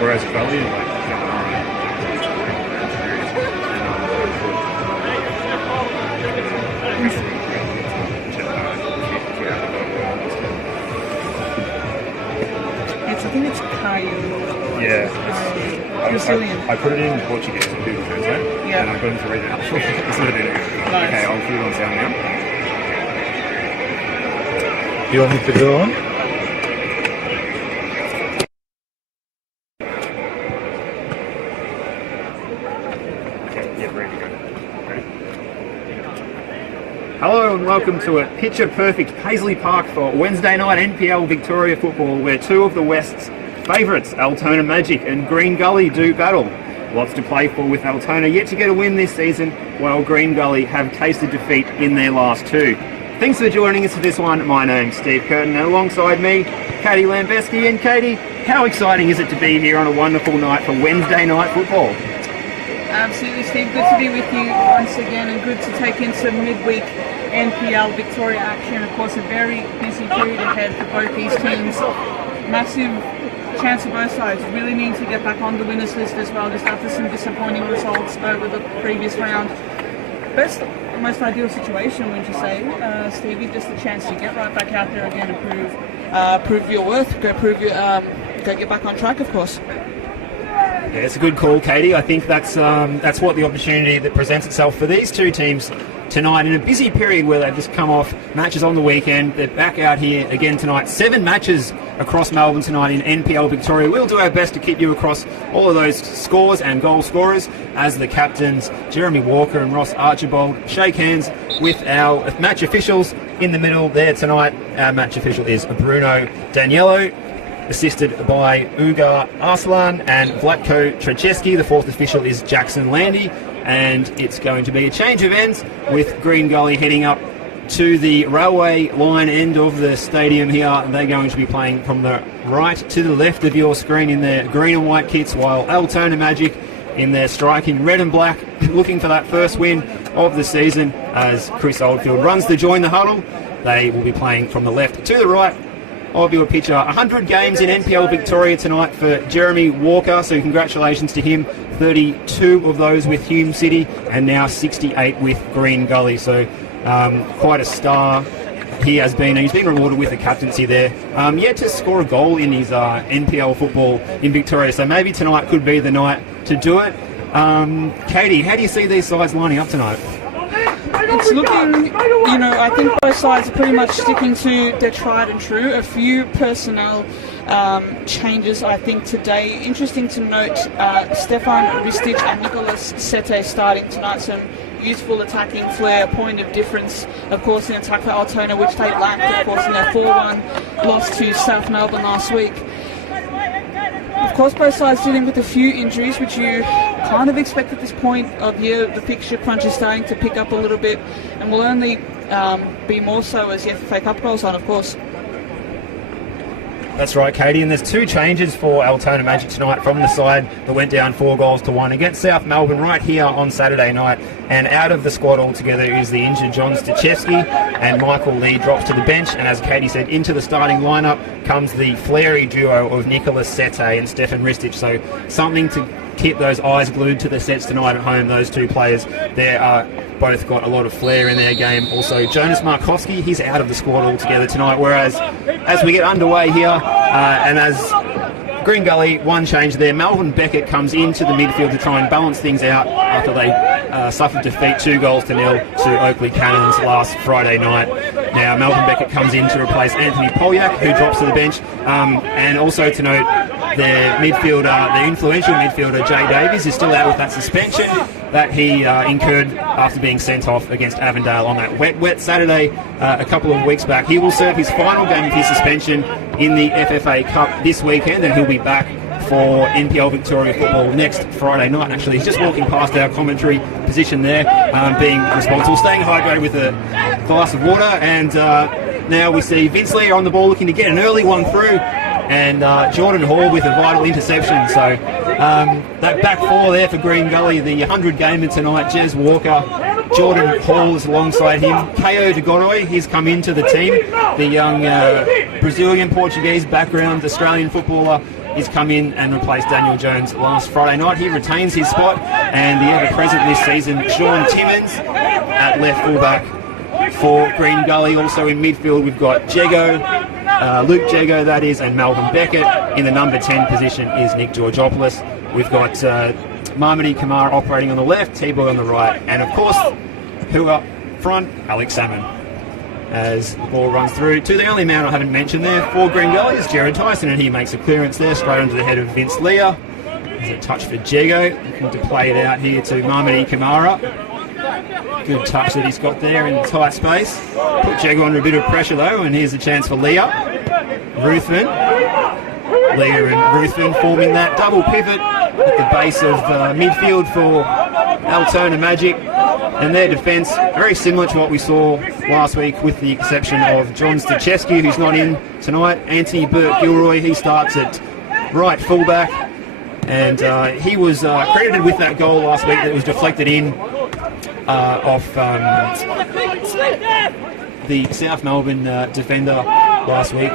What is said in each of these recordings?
Whereas Gully, like, I think it's Caio. yeah. Brazilian. I put it in Portuguese on Google Translate, Yeah. and I got him to read it out. It's not doing it. Nice. Okay, I'll put it on sound now. You want me to go on? Okay, yeah, ready to go. Okay. Hello and welcome to a picture-perfect Paisley Park for Wednesday night NPL Victoria football, where two of the West's favourites, Altona Magic and Green Gully, do battle. Lots to play for, with Altona yet to get a win this season, while Green Gully have tasted defeat in their last two. Thanks for joining us for this one. My name's Steve Curtin, and alongside me, Katie Lambeski. And Katie, how exciting is it to be here on a wonderful night for Wednesday night football? Absolutely, Steve. Good to be with you once again, and good to take in some midweek NPL Victoria action. Of course, a very busy period ahead for both these teams. Massive chance for both sides. Really need to get back on the winners list as well, just after some disappointing results over the previous round. Best, most ideal situation, wouldn't you say, Stevie? Just a chance to get right back out there again and prove your worth. Go get back on track, of course. Yeah, it's a good call, Katie. I think that's what the opportunity that presents itself for these two teams tonight in a busy period where they've just come off matches on the weekend. They're back out here again tonight. 7 matches across Melbourne tonight in NPL Victoria. We'll do our best to keep you across all of those scores and goal scorers as the captains, Jeremy Walker and Ross Archibald, shake hands with our match officials in the middle there tonight. Our match official is Bruno Daniello, assisted by Ugar Arslan and Vlatko Trecheski. The fourth official is Jackson Landy, and it's going to be a change of ends with Green Gully heading up to the railway line end of the stadium here. They're going to be playing from the right to the left of your screen in their green and white kits, while Altona Magic in their striking red and black, looking for that first win of the season as Chris Oldfield runs to join the huddle. They will be playing from the left to the right of your pitcher. 100 games in NPL Victoria tonight for Jeremy Walker, so congratulations to him. 32 of those with Hume City, and now 68 with Green Gully, so quite a star he has been, and he's been rewarded with a captaincy there. Yet to score a goal in his NPL football in Victoria, so maybe tonight could be the night to do it. Katie, how do you see these sides lining up tonight? It's looking, I think both sides are pretty much sticking to their tried and true. A few personnel changes, I think, today. Interesting to note, Stefan Ristic and Nicholas Sete starting tonight. Some useful attacking flair, point of difference, of course, in attack for Altona, which they lacked, of course, in their 4-1 loss to South Melbourne last week. Of course, both sides dealing with a few injuries, which you kind of expect at this point of year. The fixture crunch is starting to pick up a little bit, and will only be more so as the FFA Cup rolls on, of course. That's right, Katie, and there's 2 changes for Altona Magic tonight from the side that went down 4-1 against South Melbourne right here on Saturday night. And out of the squad altogether is the injured John Stachewski, and Michael Lee drops to the bench. And as Katie said, into the starting lineup comes the flary duo of Nicholas Sete and Stefan Ristic. So something to keep those eyes glued to the sets tonight at home. Those two players there are both got a lot of flair in their game. Also, Jonas Markowski, he's out of the squad altogether tonight. Whereas as we get underway here, and as Green Gully, one change there, Melvin Beckett comes into the midfield to try and balance things out after they suffered defeat 2-0 to Oakley Cannons last Friday night. Now Melvin Beckett comes in to replace Anthony Polyak, who drops to the bench, and also to note their midfielder, the influential midfielder Jay Davies, is still out with that suspension that he incurred after being sent off against Avondale on that wet Saturday a couple of weeks back. He will serve his final game of his suspension in the FFA Cup this weekend, and he'll be back for NPL Victoria football next Friday night. Actually, he's just walking past our commentary position there, being responsible, staying hydrated with a glass of water, and now we see Vince Lee on the ball looking to get an early one through, and Jordan Hall with a vital interception. So that back four there for Green Gully, the 100 gamer tonight, Jez Walker, Jordan Hall is alongside him. Ko de Godoy, he's come into the team. The young Brazilian, Portuguese background Australian footballer, he's come in and replaced Daniel Jones last Friday night. He retains his spot, and the ever-present this season, Sean Timmins at left fullback for Green Gully. Also in midfield, we've got Luke Jego, that is, and Malcolm Beckett. In the number 10 position is Nick Georgopoulos. We've got Marmody Kamara operating on the left, T-Boy on the right, and of course, who up front? Alex Salmon. As the ball runs through to the only man I haven't mentioned there for Green Gully is Jared Tyson, and he makes a clearance there straight under the head of Vince Leah. There's a touch for Jego, looking to play it out here to Marmody Kamara. Good touch that he's got there in tight space. Put Jego under a bit of pressure though, and here's a chance for Leah. Ruthven. Leah and Ruthven forming that double pivot at the base of midfield for Altona Magic. And their defence, very similar to what we saw last week, with the exception of John Stachescu, who's not in tonight. Anthony Burke-Gilroy, he starts at right fullback. And he was credited with that goal last week that was deflected in off the South Melbourne defender last week,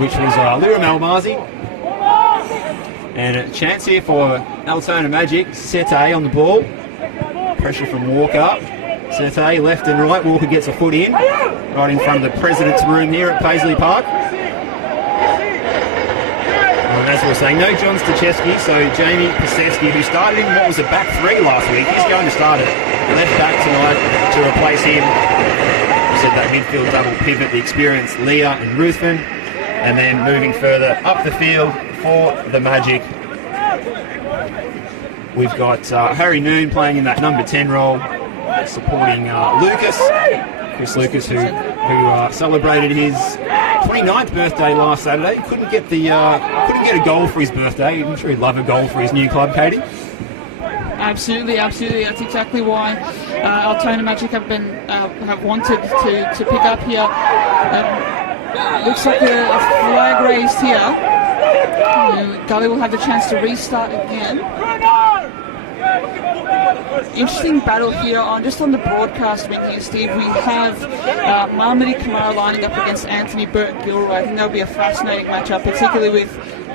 which was Lira Malmazi. And a chance here for Altona Magic. Sete on the ball. Pressure from Walker. Sete left and right. Walker gets a foot in. Right in front of the President's room here at Paisley Park. And as we were saying, no John Stachescu, so Jamie Pisevsky, who started in what was a back three last week, he's going to start at left back tonight to replace him. We said that midfield double pivot, the experienced Leah and Ruthven. And then moving further up the field for the Magic, we've got Harry Noon playing in that number 10 role, supporting Chris Lucas, who celebrated his 29th birthday last Saturday. Couldn't get a goal for his birthday. I'm sure he'd love a goal for his new club, Katie. Absolutely. That's exactly why Altona Magic have wanted to pick up here. Looks like a flag raised here. Gully will have the chance to restart again. Interesting battle here on the broadcast wing here, Steve. We have Marmody Kamara lining up against Anthony Burke-Gilroy. I think that'll be a fascinating matchup, particularly with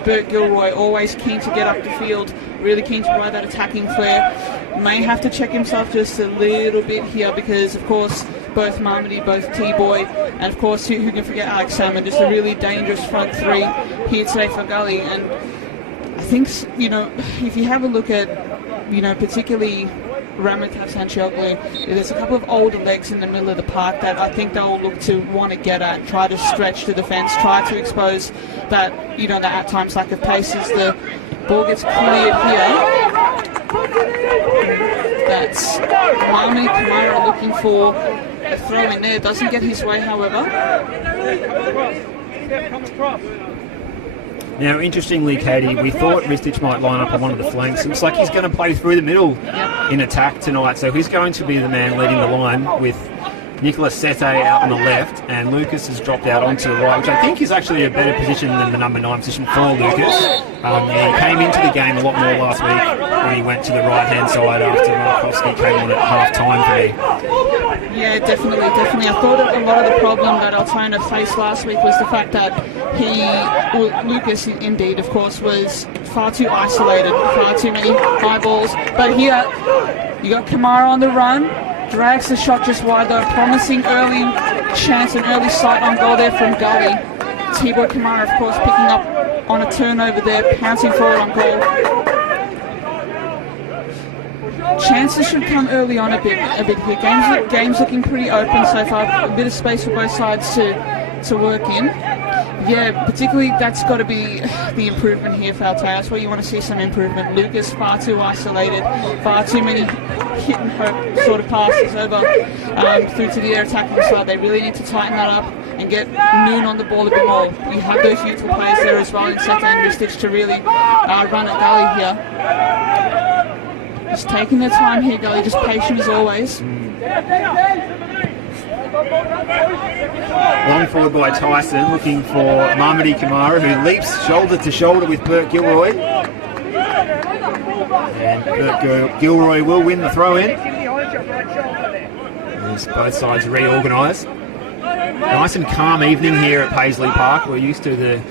Burke-Gilroy always keen to get up the field, really keen to provide that attacking flair. May have to check himself just a little bit here because, of course, both Marmody, both T-Boy, and of course, who can forget Alex Salmon, just a really dangerous front three here today for Gully. And I think, if you have a look at, particularly Ramitav Sanchioglu, there's a couple of older legs in the middle of the park that I think they'll look to want to get at, try to stretch the defence, try to expose that, that at times lack of pace as the ball gets cleared here. That's Marmody Kamara looking for a throw in there. Doesn't get his way, however. Now, interestingly, Katie, we thought Ristich might line up on one of the flanks. It looks like he's going to play through the middle in attack tonight. So he's going to be the man leading the line with Nicolas Sete out on the left, and Lucas has dropped out onto the right, which I think is actually a better position than the number 9 position for Lucas. He came into the game a lot more last week when he went to the right-hand side after Markowski came on at half-time for me. Yeah, definitely. I thought that a lot of the problem that Altona faced last week was the fact that Lucas, indeed, of course, was far too isolated, far too many high balls. But here, you got Kamara on the run, drags the shot just wide though, promising early chance and early sight on goal there from Gully. T-Boy Kamara, of course, picking up on a turnover there, pouncing forward on goal. Chances should come early on a bit here. Game's looking pretty open so far. A bit of space for both sides to work in. Yeah, particularly that's got to be the improvement here for Altona. That's where you want to see some improvement. Lucas far too isolated, far too many hit and hope sort of passes over through to the air attacking side. They really need to tighten that up and get Noon on the ball a bit more. We have those youthful players there as well in Sete and Ristich to really run at Gully here. Just taking their time here, Gully, just patient as always. Long forward by Tyson, looking for Marmody Kamara, who leaps shoulder to shoulder with Burke-Gilroy. And Burke-Gilroy will win the throw-in. as both sides reorganise. Nice and calm evening here at Paisley Park. We're used to the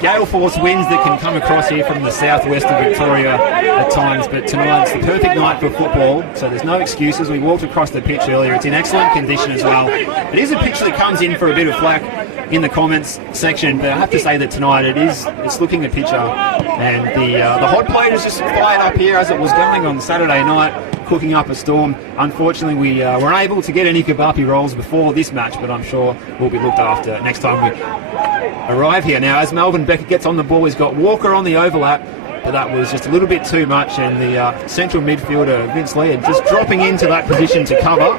gale force winds that can come across here from the southwest of Victoria at times, but tonight it's the perfect night for football, so there's no excuses. We walked across the pitch earlier. It's in excellent condition as well. It is a pitch that comes in for a bit of flack in the comments section, but I have to say that tonight it's looking a picture, and the hot plate is just fired up here as it was going on Saturday night, cooking up a storm. Unfortunately, we were unable to get any kebab rolls before this match, but I'm sure we'll be looked after next time we arrive here. Now, as Melvin Beckett gets on the ball, he's got Walker on the overlap, but that was just a little bit too much, and the central midfielder, Vince Leard, just dropping into that position to cover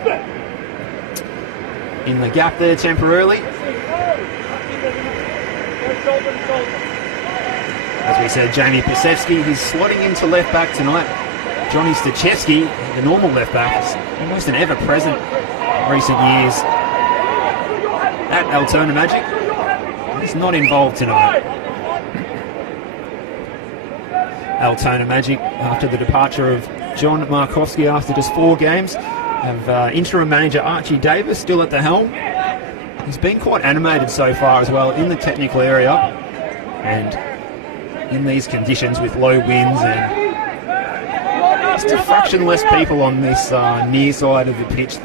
in the gap there temporarily. As we said, Jamie Pisevsky, he's slotting into left back tonight. Johnny Stachewski, the normal left back, is almost an ever-present recent years at Altona Magic. He's not involved tonight. Altona Magic, after the departure of John Markowski after just 4 games, have interim manager Archie Davis still at the helm. He's been quite animated so far as well in the technical area, and in these conditions with low winds and just a fraction less people on this near side of the pitch.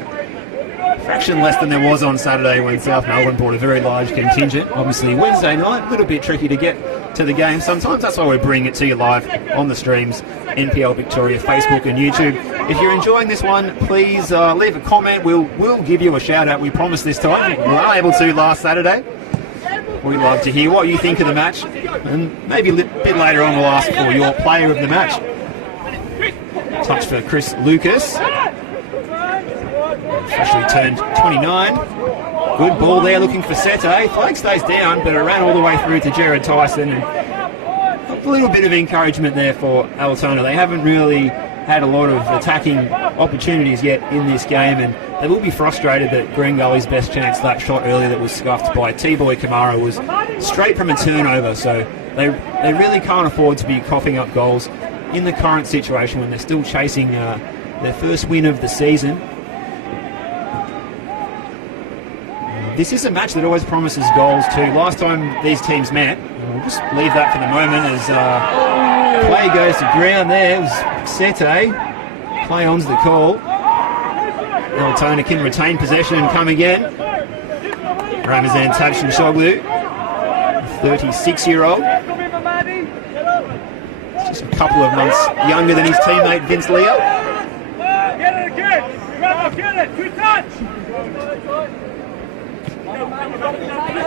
Fraction less than there was on Saturday when South Melbourne brought a very large contingent. Obviously Wednesday night, a little bit tricky to get to the game. Sometimes that's why we bring it to you live on the streams, NPL Victoria, Facebook and YouTube. If you're enjoying this one, please leave a comment. We'll give you a shout out, we promise this time. We were able to last Saturday. We'd love to hear what you think of the match, and maybe a bit later on we'll ask for your player of the match. Touch for Chris Lucas. Officially turned 29. Good ball there, looking for Sete. Flag stays down, but it ran all the way through to Jared Tyson. And a little bit of encouragement there for Altona. They haven't really had a lot of attacking opportunities yet in this game, and they will be frustrated that Green Gully's best chance, that shot earlier that was scuffed by T-Boy Kamara, was straight from a turnover. So they really can't afford to be coughing up goals in the current situation when they're still chasing their first win of the season. This is a match that always promises goals too. Last time these teams met, we'll just leave that for the moment as play goes to ground there. It was Sete. Play on's the call. Altona can retain possession and come again. Ramazan Tavshin-Shoglu, 36-year-old. Just a couple of months younger than his teammate Vince Lear. Get it again! Get it! Good touch!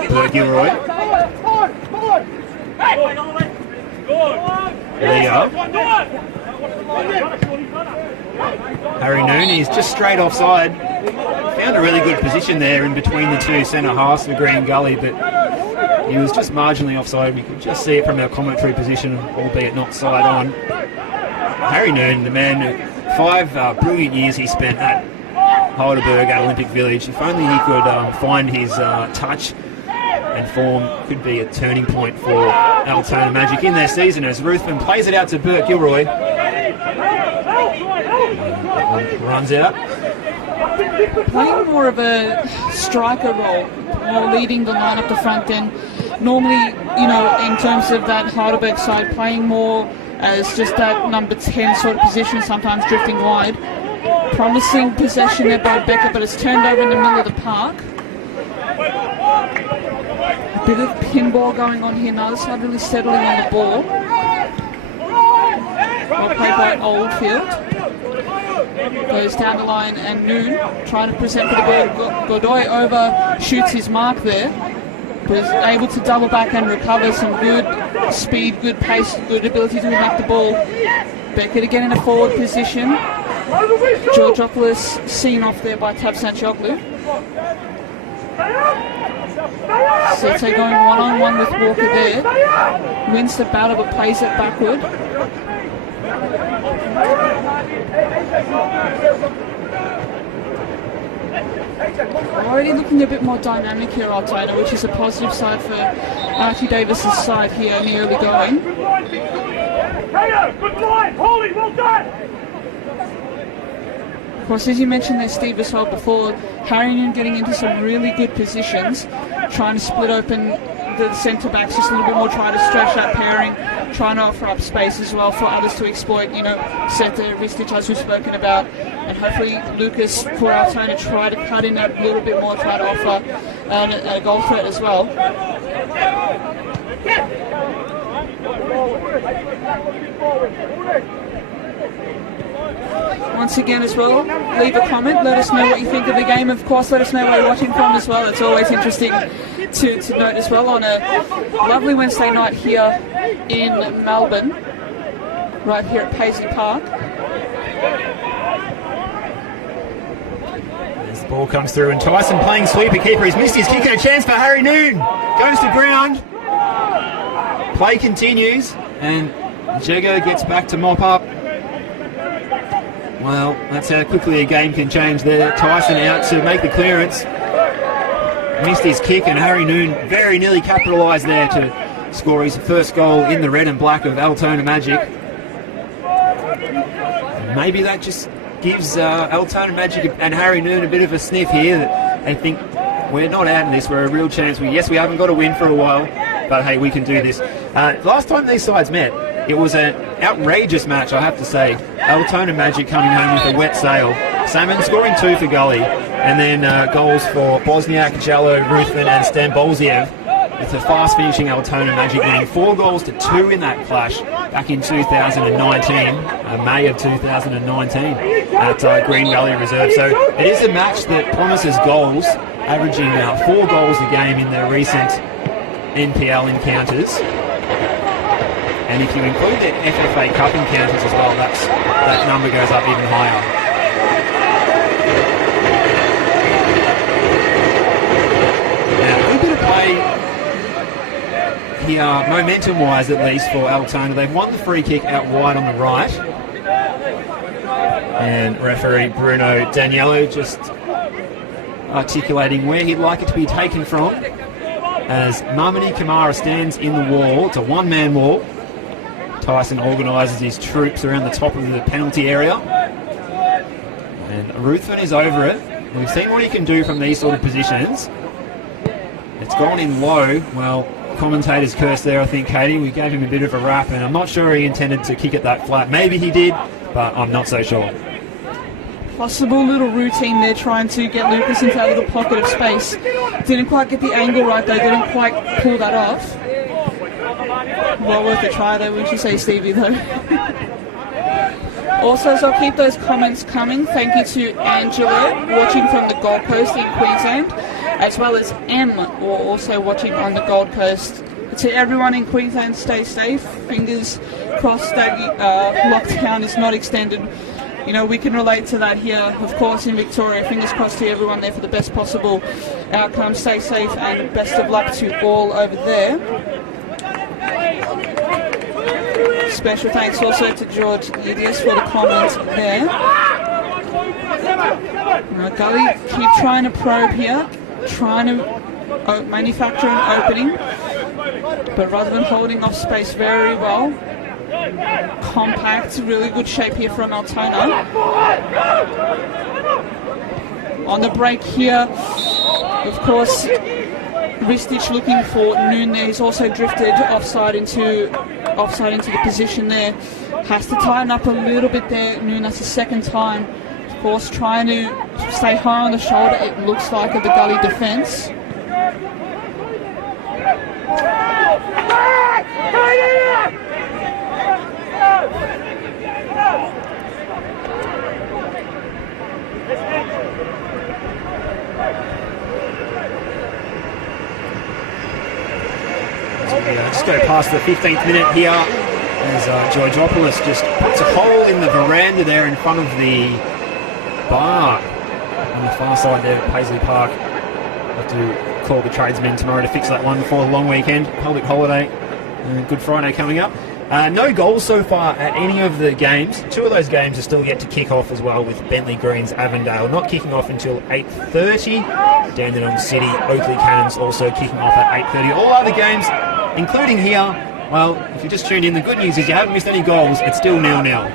Bert Gilroy. Leo. Harry Noon, he's just straight offside. Found a really good position there in between the two centre halves for Green Gully, but he was just marginally offside. We could just see it from our commentary position, albeit not side on. Harry Noon, the man, 5 brilliant years he spent at Heidelberg at Olympic Village. If only he could find his touch and form, could be a turning point for Altona Magic in their season as Ruthven plays it out to Bert Gilroy. Runs out. Playing more of a striker role, more leading the line up the front than normally, in terms of that Heidelberg side, playing more as just that number 10 sort of position, sometimes drifting wide. Promising possession there by Becker, but it's turned over in the middle of the park. A bit of pinball going on here. Now, the side really settling on the ball. Well played by Oldfield. Goes down the line, and Noon trying to present for the ball. Godoy overshoots his mark there. Was able to double back and recover. Some good speed, good pace, good ability to make the ball. Becker again in a forward position. Georgopoulos seen off there by Tavshin-Shoglu. Sete going one-on-one with Walker there. Wins the battle but plays it backward. Already looking a bit more dynamic here, Altona, which is a positive side for Archie Davis's side here in the early going. Good line, Holy, well done! course, as you mentioned there, Steve, as well before, Harrington getting into some really good positions, trying to split open the centre backs just a little bit more, trying to stretch that pairing, trying to offer up space as well for others to exploit, Seta, Ristic, as we've spoken about, and hopefully Lucas for Altona try to cut in a little bit more, try to offer a goal threat as well. Once again as well, leave a comment, let us know what you think of the game. Of course, let us know where you're watching from as well. It's always interesting to note as well on a lovely Wednesday night here in Melbourne, right here at Paisley Park. As the ball comes through and Tyson playing sweeper keeper. He's missed his kick and a chance for Harry Noon. Goes to ground. Play continues and Jego gets back to mop up. Well, that's how quickly a game can change there. Tyson out to make the clearance. Missed his kick and Harry Noon very nearly capitalised there to score his first goal in the red and black of Altona Magic. Maybe that just gives Altona Magic and Harry Noon a bit of a sniff here. That they think we're not out in this, we're a real chance. Yes, we haven't got a win for a while, but hey, we can do this. Last time these sides met, it was an outrageous match, I have to say. Altona Magic coming home with a wet sail. Salmon scoring 2 for Gully, and then goals for Bosniak, Jallo, Ruthven and Stambolziev, with a fast-finishing Altona Magic winning 4 goals to 2 in that clash back in 2019, May of 2019, at Green Valley Reserve. So it is a match that promises goals, averaging 4 goals a game in their recent NPL encounters. And if you include the FFA Cup encounters as well, that number goes up even higher. Now, a little bit of play here, momentum-wise at least, for Altona. They've won the free kick out wide on the right. And referee Bruno Daniello just articulating where he'd like it to be taken from, as Mamani Kamara stands in the wall. It's a one-man wall. Tyson organises his troops around the top of the penalty area. And Ruthven is over it. We've seen what he can do from these sort of positions. It's gone in low. Well, commentators cursed there, I think, Katie. We gave him a bit of a rap, and I'm not sure he intended to kick it that flat. Maybe he did, but I'm not so sure. Possible little routine there, trying to get Lucas into that little pocket of space. Didn't quite get the angle right though, didn't quite pull that off. Well worth a try though, wouldn't you say, Stevie, though? Also, so I'll keep those comments coming. Thank you to Angela, watching from the Gold Coast in Queensland, as well as M, also watching on the Gold Coast. To everyone in Queensland, stay safe. Fingers crossed that lockdown is not extended. We can relate to that here, of course, in Victoria. Fingers crossed to everyone there for the best possible outcome. Stay safe and best of luck to all over there. Special thanks also to George Idias for the comment there. Gully keep trying to probe here, trying to manufacture an opening, but rather than holding off space very well. Compact, really good shape here from Altona. On the break here, of course, Ristic looking for Noon there. He's also drifted offside into the position there. Has to tighten up a little bit there, Noon. That's the second time. Of course, trying to stay high on the shoulder, it looks like, of the Gully defence. Just go past the 15th minute here as Georgopoulos just puts a hole in the veranda there in front of the bar on the far side there at Paisley Park. Have to call the tradesmen tomorrow to fix that one before the long weekend, public holiday, Good Friday coming up. No goals so far at any of the games. 2 of those games are still yet to kick off as well, with Bentley Greens Avondale not kicking off until 8:30. Dandenong City Oakley Cannons also kicking off at 8:30. All other games, including here, well, if you just tuned in, the good news is you haven't missed any goals. It's still 0-0.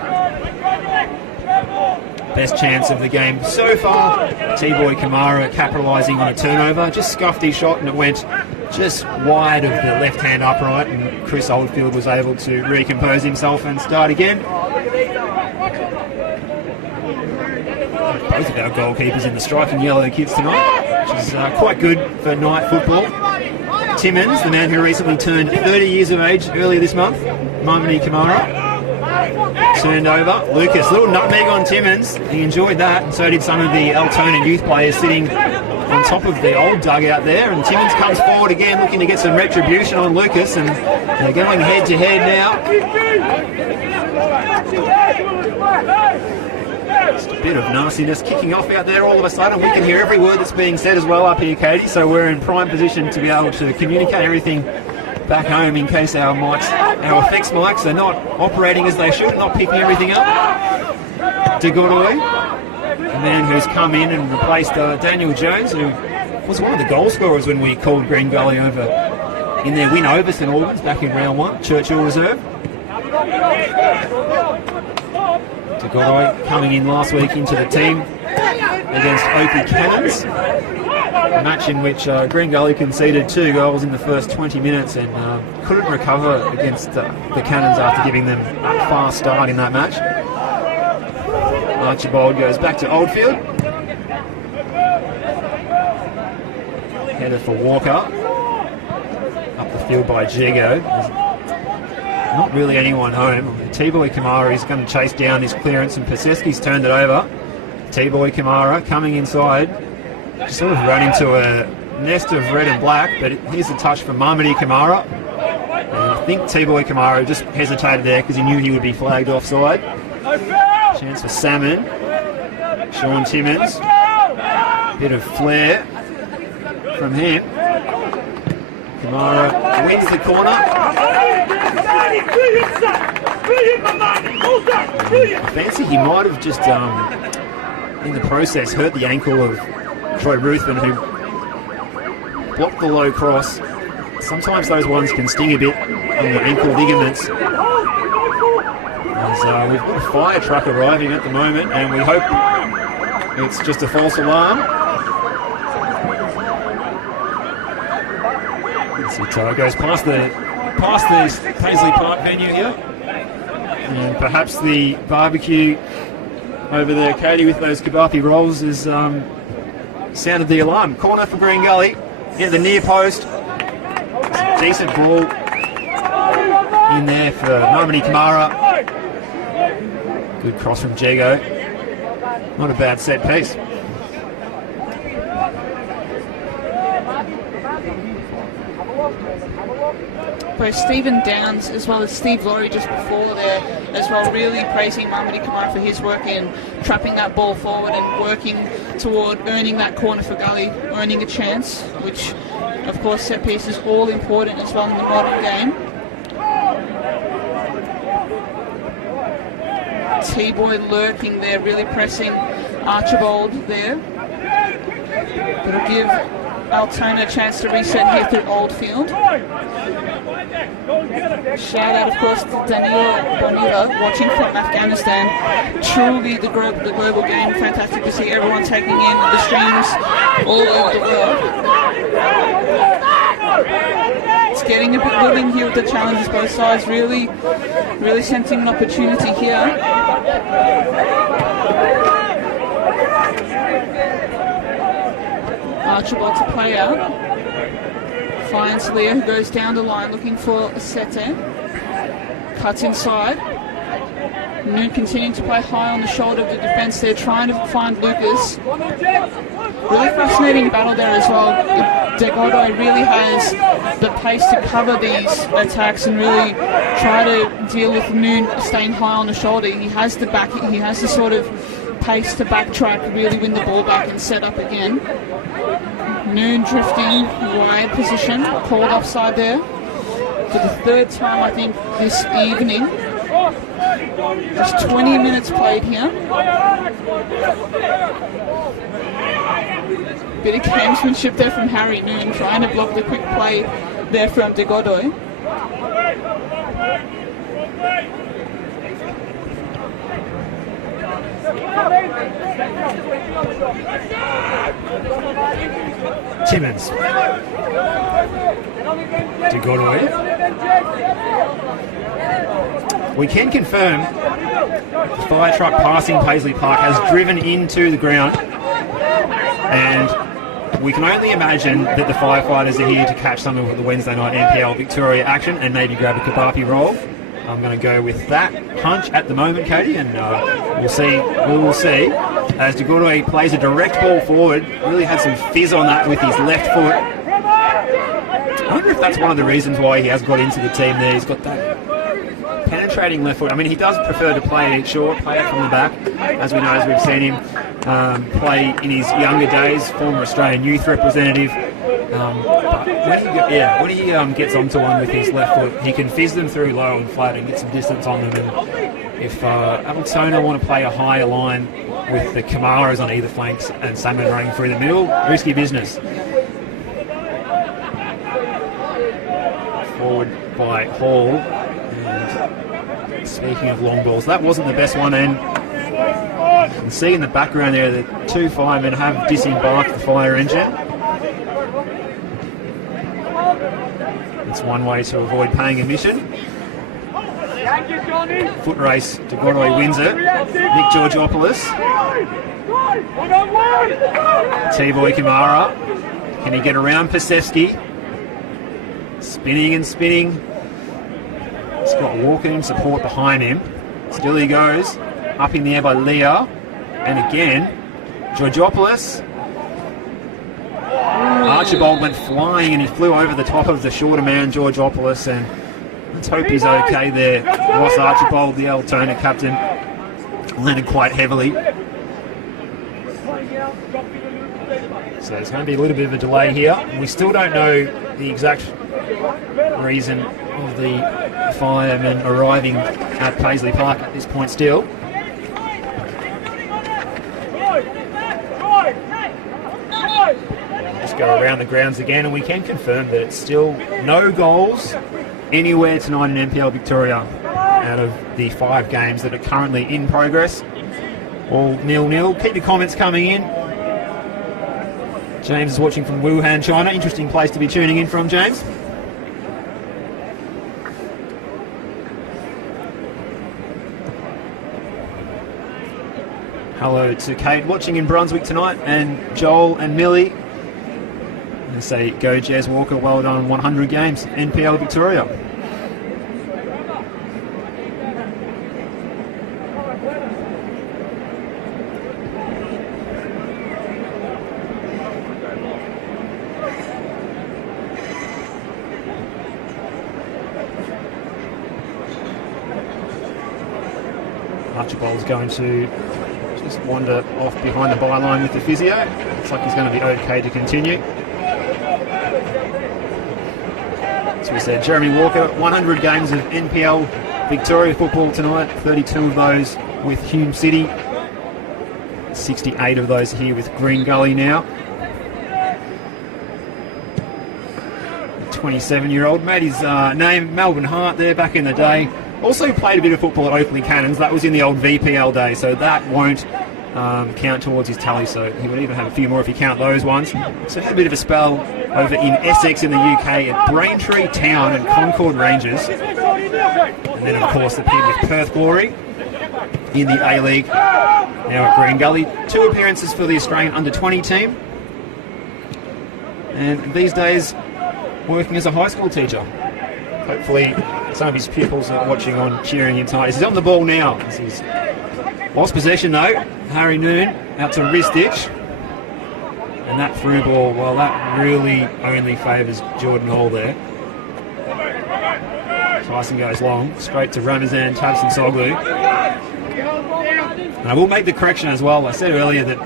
best chance of the game so far. T-Boy Kamara capitalising on a turnover, just scuffed his shot and it went just wide of the left-hand upright, and Chris Oldfield was able to recompose himself and start again. Both of our goalkeepers in the striking yellow kits tonight, which is quite good for night football. Timmins, the man who recently turned 30 years of age earlier this month, Mamadi Kamara, turned over. Lucas, little nutmeg on Timmins. He enjoyed that, and so did some of the Altona youth players sitting on top of the old dugout there. And Timmins comes forward again, looking to get some retribution on Lucas, and they're going head to head now. Just a bit of nastiness kicking off out there all of a sudden. We can hear every word that's being said as well up here, Katie, so we're in prime position to be able to communicate everything back home in case our mics, our effects mics, are not operating as they should, not picking everything up. De Godoy, a man who's come in and replaced Daniel Jones, who was one of the goal scorers when we called Green Gully over in their win over St Albans back in round 1, Churchill Reserve. De Godoy coming in last week into the team against Opie Cannons, a match in which Green Gully conceded 2 goals in the first 20 minutes and couldn't recover against the Cannons after giving them a fast start in that match. Archibald goes back to Oldfield. Header for Walker. Up the field by Jigo. Not really anyone home. T-Boy Kamara is going to chase down this clearance, and Paseski's turned it over. T-Boy Kamara coming inside. Just sort of run into a nest of red and black, but here's a touch from Mamadi Kamara. And I think T-Boy Kamara just hesitated there because he knew he would be flagged offside. Chance for Salmon. Sean Timmins. Bit of flair from him. Kamara wins the corner. I fancy he might have just, in the process, hurt the ankle of Troy Ruthven, who blocked the low cross. Sometimes those ones can sting a bit on the ankle ligaments. As, we've got a fire truck arriving at the moment, and we hope it's just a false alarm. Let's see, Tara goes past the Paisley Park venue here. And perhaps the barbecue over there, Katie, with those kebabby rolls has sounded the alarm. Corner for Green Gully. Yeah, the near post. Decent ball in there for Mamadi Kamara. Good cross from Jago. Not a bad set piece. Both Stephen Downs as well as Steve Laurie just before there as well, really praising Mamadi Kamara for his work in trapping that ball forward and working toward earning that corner for Gully, earning a chance, which of course set piece is all important as well in the modern game. T-Boy lurking there, really pressing Archibald there. It'll give Altona a chance to reset here through Oldfield. Shout out, of course, to Daniel Bonita watching from Afghanistan. Truly the global game. Fantastic to see everyone taking in the streams all over the world. It's getting a bit willing here with the challenges both sides. Really sensing an opportunity here. Archibald to play out. Finds Leah, who goes down the line looking for a Sete. Cuts inside. Noon continuing to play high on the shoulder of the defence there, trying to find Lucas. Really fascinating battle there as well. De Godoy really has the pace to cover these attacks and really try to deal with Noon staying high on the shoulder. He has the back, he has the sort of pace to backtrack, really win the ball back and set up again. Noon drifting wide position, called offside there for the third time I think this evening. Just 20 minutes played here. Bit of gamesmanship there from Harry Noon, trying to block the quick play there from De Godoy. Timmins. To Gully. We can confirm the fire truck passing Paisley Park has driven into the ground, and we can only imagine that the firefighters are here to catch some of the Wednesday night NPL Victoria action and maybe grab a kabapi roll. I'm going to go with that hunch at the moment, Katie, and we'll see. We will see as Gully plays a direct ball forward. Really had some fizz on that with his left foot. I wonder if that's one of the reasons why he has got into the team there. He's got that penetrating left foot. I mean, he does prefer to play it short, play it from the back, as we know, as we've seen him play in his younger days, former Australian youth representative. But when he gets onto one with his left foot, he can fizz them through low and flat and get some distance on them. And if Altona want to play a higher line with the Kamaras on either flanks and Salmon running through the middle, risky business. Forward by Hall. And speaking of long balls, that wasn't the best one, and you can see in the background there that 2 firemen have disembarked the fire engine. It's one way to avoid paying admission. Foot race, to Gully wins it. Nick Georgopoulos. T-Boy Kamara. Can he get around Pasewski? Spinning and spinning. Scott Walker in support behind him. Still he goes. Up in the air by Leah. And again, Georgopoulos. Archibald went flying and he flew over the top of the shorter man, Georgopoulos, and let's hope he's okay there. Ross Archibald, the Altona captain, landed quite heavily. So there's going to be a little bit of a delay here. We still don't know the exact reason of the firemen arriving at Paisley Park at this point still. Just go around the grounds again, and we can confirm that it's still no goals anywhere tonight in NPL Victoria out of the 5 games that are currently in progress. All 0-0. Keep your comments coming in. James is watching from Wuhan, China. Interesting place to be tuning in from, James. Hello to Kate watching in Brunswick tonight, and Joel and Millie. And say, go Jez Walker, well done, 100 games, NPL Victoria. Archibald's going to just wander off behind the byline with the physio. Looks like he's going to be okay to continue. As we said, Jeremy Walker, 100 games of NPL Victoria football tonight, 32 of those with Hume City, 68 of those here with Green Gully now. 27-year-old, made his name, Melbourne Heart there back in the day. Also played a bit of football at Oakley Cannons. That was in the old VPL day, so that won't count towards his tally, so he would even have a few more if you count those ones. So he had a bit of a spell over in Essex in the UK at Braintree Town and Concord Rangers. And then, of course, the pig with Perth Glory in the A-League. Now at Green Gully. 2 appearances for the Australian under-20 team. And these days, working as a high school teacher. Hopefully, some of his pupils are watching on, cheering him tonight. He's on the ball now. He's lost possession, though. Harry Noon out to Ristich. And that through ball, well, that really only favours Jordan Hall there. Tyson goes long, straight to Ramazan Tabson-Soglu. And I will make the correction as well. I said earlier that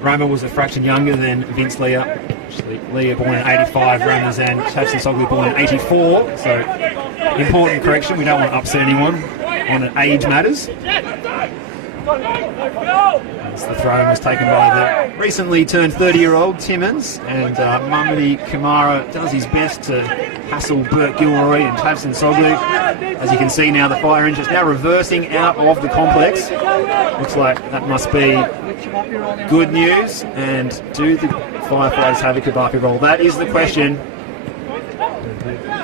Rama was a fraction younger than Vince Leah. Actually, Leah born in 85, Ramazan Tabson-Soglu born in 84. So, important correction. We don't want to upset anyone on age matters. The throw was taken by the recently turned 30-year-old Timmins, and Mamadi Kamara does his best to hassle Bert Gilroy and Tavson Soglu. As you can see now, the fire engine's now reversing out of the complex. Looks like that must be good news. And do the firefighters have a Kabapi roll? That is the question,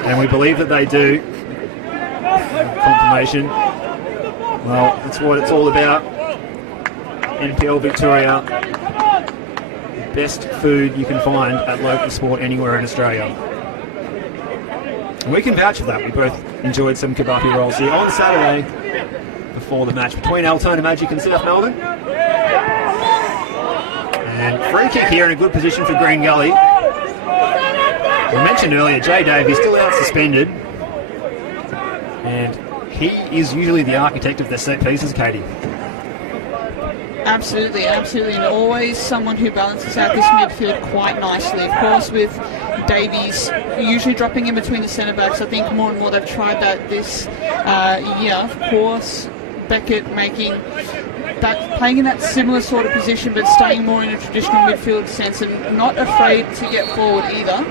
and we believe that they do. Confirmation. Well, that's what it's all about. NPL Victoria, best food you can find at local sport anywhere in Australia. We can vouch for that. We both enjoyed some Kabapi rolls here on Saturday before the match between Altona Magic and South Melbourne. And free kick here in a good position for Green Gully. We mentioned earlier, Jay Dave is still out suspended, and he is usually the architect of the set pieces, Katie. Absolutely, and always someone who balances out this midfield quite nicely. Of course, with Davies usually dropping in between the centre backs, I think more and more they've tried that this year. Of course, Beckett playing in that similar sort of position, but staying more in a traditional midfield sense and not afraid to get forward either.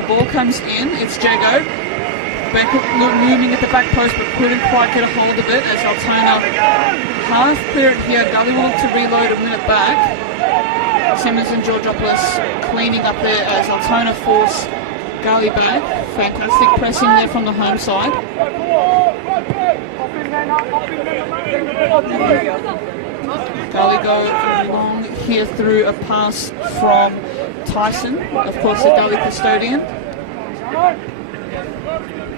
The ball comes in, it's Jago. Beckett moving at the back post, but couldn't quite get a hold of it as Altona half clear it here. Gully will look to reload and win it back. Simmons and Georgopoulos cleaning up there as Altona force Gully back. Fantastic pressing there from the home side. Gully go long here through a pass from Tyson, of course the Gully custodian.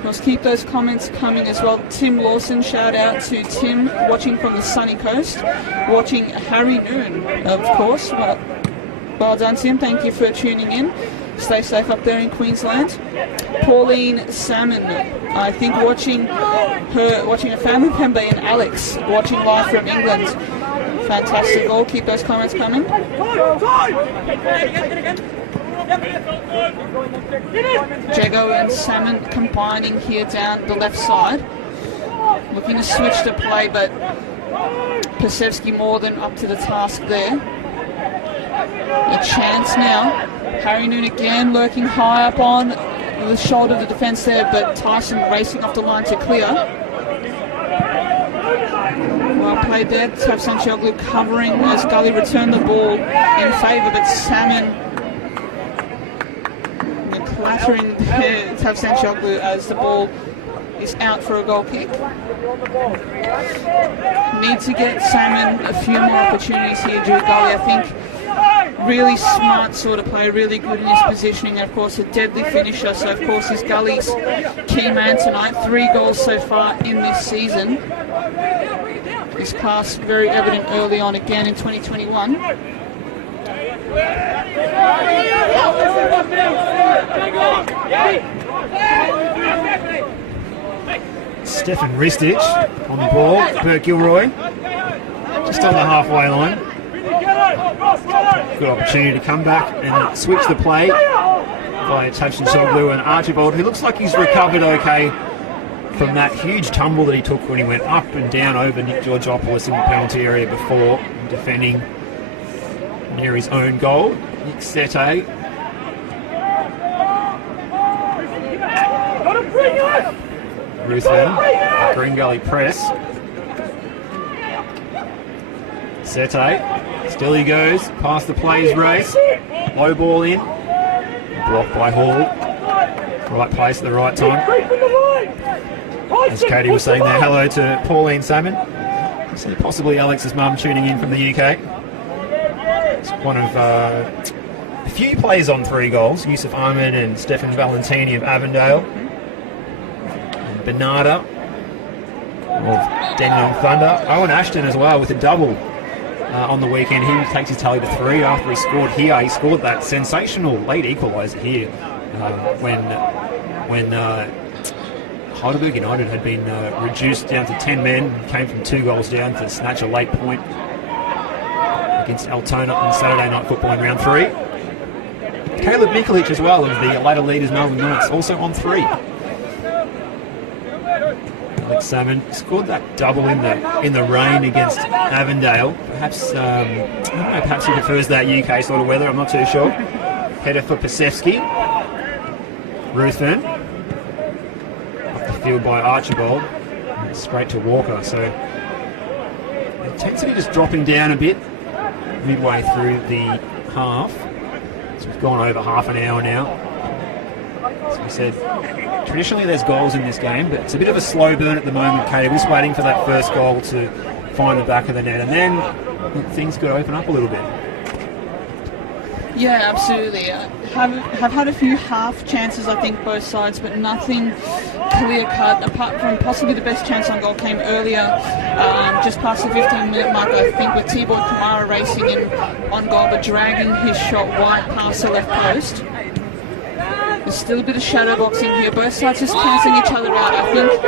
Let's keep those comments coming as well. Tim Lawson, shout out to Tim, watching from the sunny coast, watching Harry Noon, of course. Well done, Tim. Thank you for tuning in. Stay safe up there in Queensland. Pauline Salmon, I think watching a family member in Alex, watching live from England. Fantastic goal. Keep those comments coming. Jago and Salmon combining here down the left side. Looking to switch to play, but Pasevsky more than up to the task there. A chance now. Harry Noon again lurking high up on the shoulder of the defence there, but Tyson racing off the line to clear. Well played there. Tavson Soglu covering as Gully returned the ball in favour, but Salmon clattering Tavson Soglu as the ball is out for a goal kick. Need to get Salmon a few more opportunities here, Drew Gully. I think really smart sort of play, really good in his positioning, and of course a deadly finisher. So of course he's Gully's key man tonight. 3 goals so far in this season. His class very evident early on again in 2021. Stefan Ristich on the ball. Bert Gilroy just on the halfway line. Good opportunity to come back and switch the play by Tavson Soglu and Archibald, who looks like he's recovered okay from that huge tumble that he took when he went up and down over Nick Georgopoulos in the penalty area before, defending near his own goal. Nick Sete. Ruthven, Green Gully press. Sete, still he goes, past the players race, low ball in, blocked by Hall, right place at the right time. As Katie was saying there, hello to Pauline Salmon. So possibly Alex's mum tuning in from the UK. It's one of a few players on 3 goals, Yusuf Ahmed and Stefan Valentini of Avondale. And Bernarda of Dandenong Thunder. Owen Ashton as well with a double on the weekend. He takes his tally to 3 after he scored here. He scored that sensational late equaliser here when Heidelberg United had been reduced down to 10 men, came from 2 goals down to snatch a late point against Altona on Saturday Night Football in round 3. Caleb Mikulic as well of the later leaders Melbourne Knights, also on 3. Alex Salmon scored that double in the rain against Avondale. Perhaps I don't know, perhaps he prefers that UK sort of weather. I'm not too sure. Header for Pasewski. Ruthven. Up the field by Archibald. And straight to Walker. So intensity just dropping down a bit midway through the half. So we've gone over half an hour now. As we said, traditionally there's goals in this game, but it's a bit of a slow burn at the moment, Katie. We're just waiting for that first goal to find the back of the net, and then things could open up a little bit. Yeah, absolutely. Have had a few half chances, I think, both sides, but nothing clear-cut, apart from possibly the best chance on goal came earlier, just past the 15-minute mark, I think, with T-Boy Kamara racing in on goal, but dragging his shot wide past the left post. There's still a bit of shadow boxing here. Both sides just cancelling each other out. I think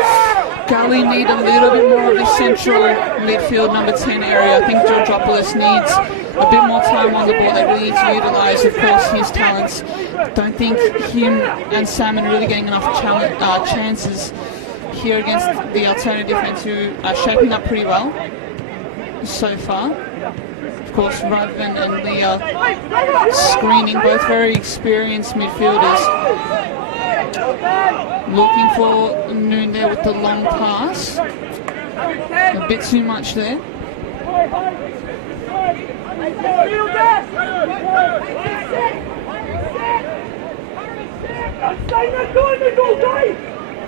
Gully need a little bit more of the central midfield number 10 area. I think Georgopoulos needs a bit more time on the ball. They really need to utilise, of course, his talents. Don't think him and Salmon are really getting enough chances here against the Altona defence, who are shaping up pretty well so far. Of course, Rudman and Leah screening, both very experienced midfielders. Looking for Noon there with the long pass. A bit too much there.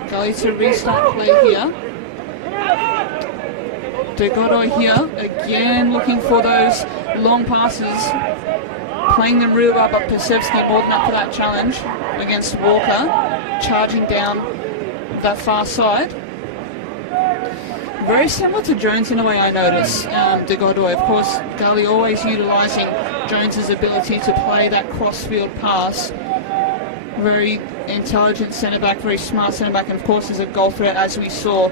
Gully to restart play here. De Godoy here, again looking for those long passes, playing them real well, but Pasewski more than up for that challenge against Walker, charging down that far side. Very similar to Jones in a way, I notice, De Godoy. Of course, Gully always utilising Jones's ability to play that cross-field pass. Very intelligent centre-back, very smart centre-back, and of course is a goal threat, as we saw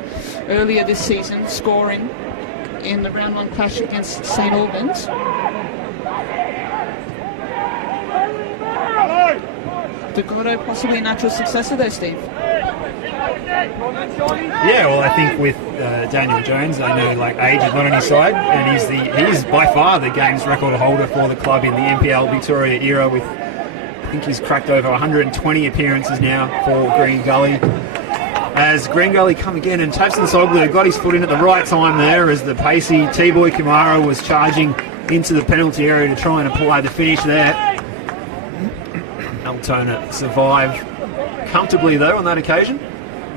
earlier this season, scoring in the round 1 clash against St Albans. De Godoy possibly a natural successor there, Steve. Yeah, well, I think with Daniel Jones, I know like age is not on his side, and he is by far the game's record holder for the club in the NPL Victoria era. With I think he's cracked over 120 appearances now for Green Gully. As Green Gully come again, and Tavson Soglu got his foot in at the right time there as the pacey T-Boy Kamara was charging into the penalty area to try and apply the finish there. Altona survive comfortably though on that occasion.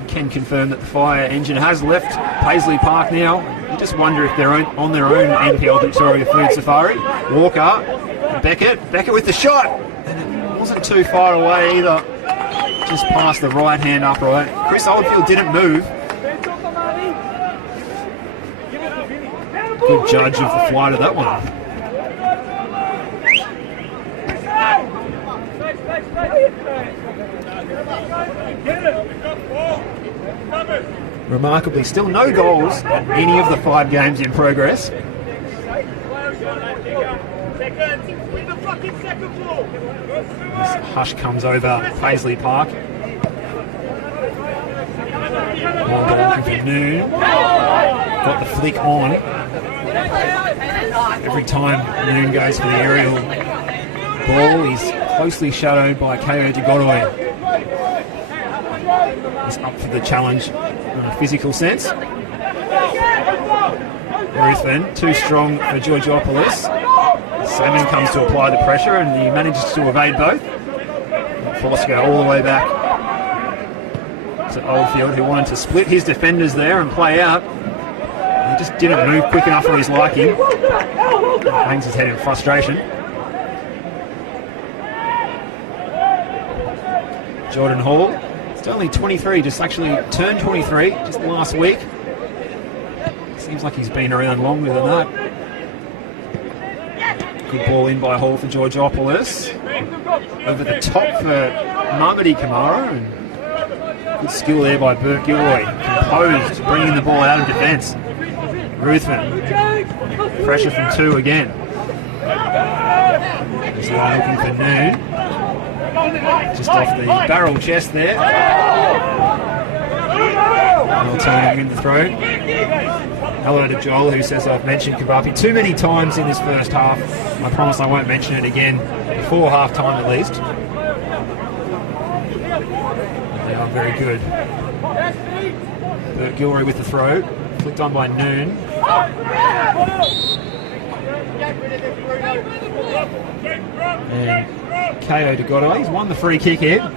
Can confirm that the fire engine has left Paisley Park now. You just wonder if they're on their own NPL Victoria Food Safari. Walker, Beckett with the shot, and it wasn't too far away either. Just past the right hand upright. Chris Oldfield didn't move. Good judge of the flight of that one. Remarkably, still no goals at any of the 5 games in progress. This hush comes over Paisley Park. More ball looking for Noon. Got the flick on. Every time Noon goes for the aerial ball, he's closely shadowed by Ko De Godoy. He's up for the challenge in a physical sense. Ruthven, too strong for Georgopoulos. Salmon comes to apply the pressure and he manages to evade both. Forced to go all the way back to Oldfield, who wanted to split his defenders there and play out. He just didn't move quick enough for his liking. Hangs his head in frustration. Jordan Hall, it's only 23, just actually turned 23 just last week. Seems like he's been around longer than that. Good ball in by Hall for Georgopoulos. Over the top for Mamadi Kamara, and good skill there by Burt Gilroy. Composed, bringing the ball out of defence. Ruthven, pressure from 2 again. Just looking for Noon. Just off the barrel chest there. Altona in the throw. Hello to Joel, who says I've mentioned Kabapi too many times in this first half. I promise I won't mention it again before half time at least. They are very good. Bert Gilroy with the throw. Flicked on by Noon. And KO to Godoy. He's won the free kick here.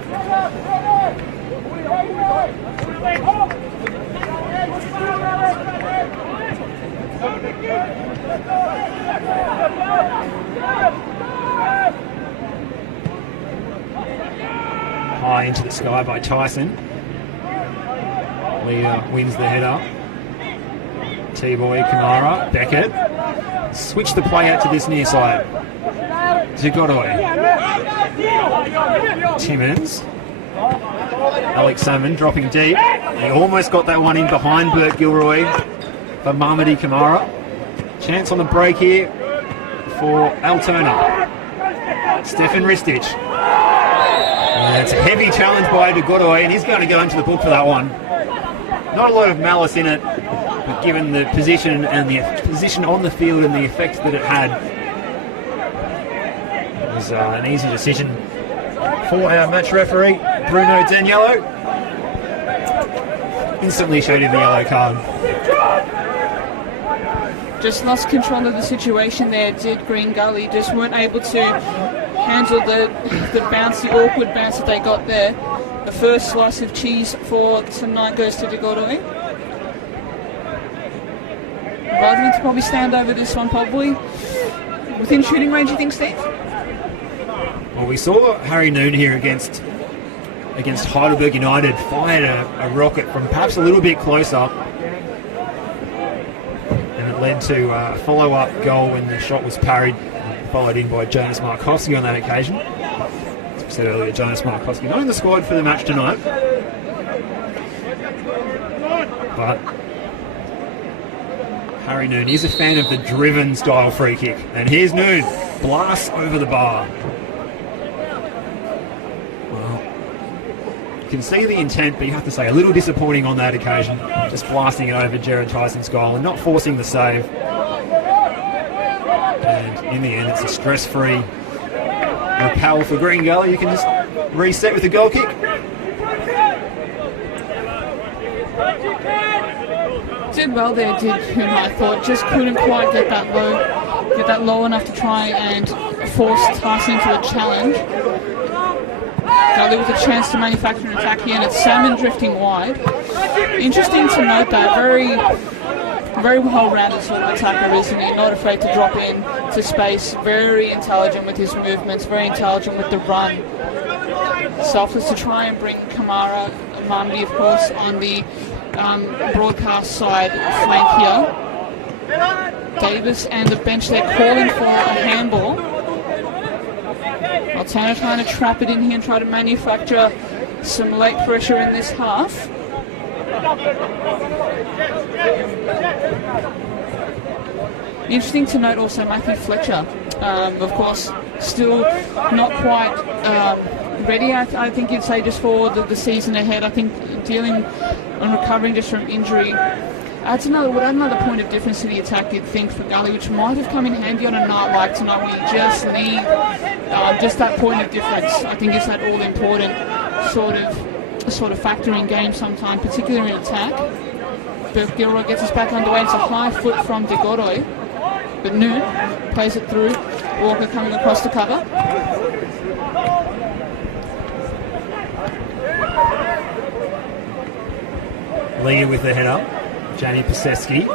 High into the sky by Tyson. Lee wins the header. T-Boy, Kamara, Beckett. Switch the play out to this near side. To Godoy. Timmins. Alex Salmon dropping deep. He almost got that one in behind Bert Gilroy for Mamadi Kamara. Chance on the break here for Altona. Stefan Ristic. It's a heavy challenge by De Godoy, and he's going to go into the book for that one. Not a lot of malice in it, but given the position and the position on the field and the effect that it had, it was an easy decision for our match referee, Bruno Daniello. Instantly showed him the yellow card. Just lost control of the situation there, did Green Gully. Just weren't able to handle the bounce, the awkward bounce that they got there. The first slice of cheese for tonight goes to De Godoy. Rather to probably stand over this one, probably. Within shooting range, you think, Steve? Well, we saw Harry Noon here against Heidelberg United fired a rocket from perhaps a little bit closer. And it led to a follow-up goal when the shot was parried, followed in by Jonas Markowski on that occasion. As we said earlier, Jonas Markowski not in the squad for the match tonight. But Harry Noon is a fan of the driven style free kick. And here's Noon, blasts over the bar. Well, you can see the intent, but you have to say a little disappointing on that occasion. Just blasting it over Jared Tyson's goal and not forcing the save. And in the end, it's a stress-free rappel for Green Gully. You can just reset with a goal kick. Did well there, did whom I thought. Just couldn't quite get that low enough to try and force Tyson into a challenge. Gully with a chance to manufacture an attack here, and it's Salmon drifting wide. Interesting to note that very well-rounded sort of attacker, isn't he? Not afraid to drop in to space. Very intelligent with his movements. Very intelligent with the run. Selfless to try and bring Kamara, Mamdi, of course, on the broadcast side flank here. Davis and the bench there calling for a handball. Altona trying to trap it in here and try to manufacture some late pressure in this half. Interesting to note also Matthew Fletcher, of course, still not quite ready, I think you'd say, just for the season ahead. I think dealing and recovering just from injury adds another point of difference to the attack, you'd think, for Gully, which might have come in handy on a night like tonight where you just need just that point of difference. I think it's that all-important sort of factor in games sometimes, particularly in attack. But Gilroy gets us back underway. It's a high foot from De Godoy, but Noon plays it through. Walker coming across the cover. Lee with the header. Jamie Piseski.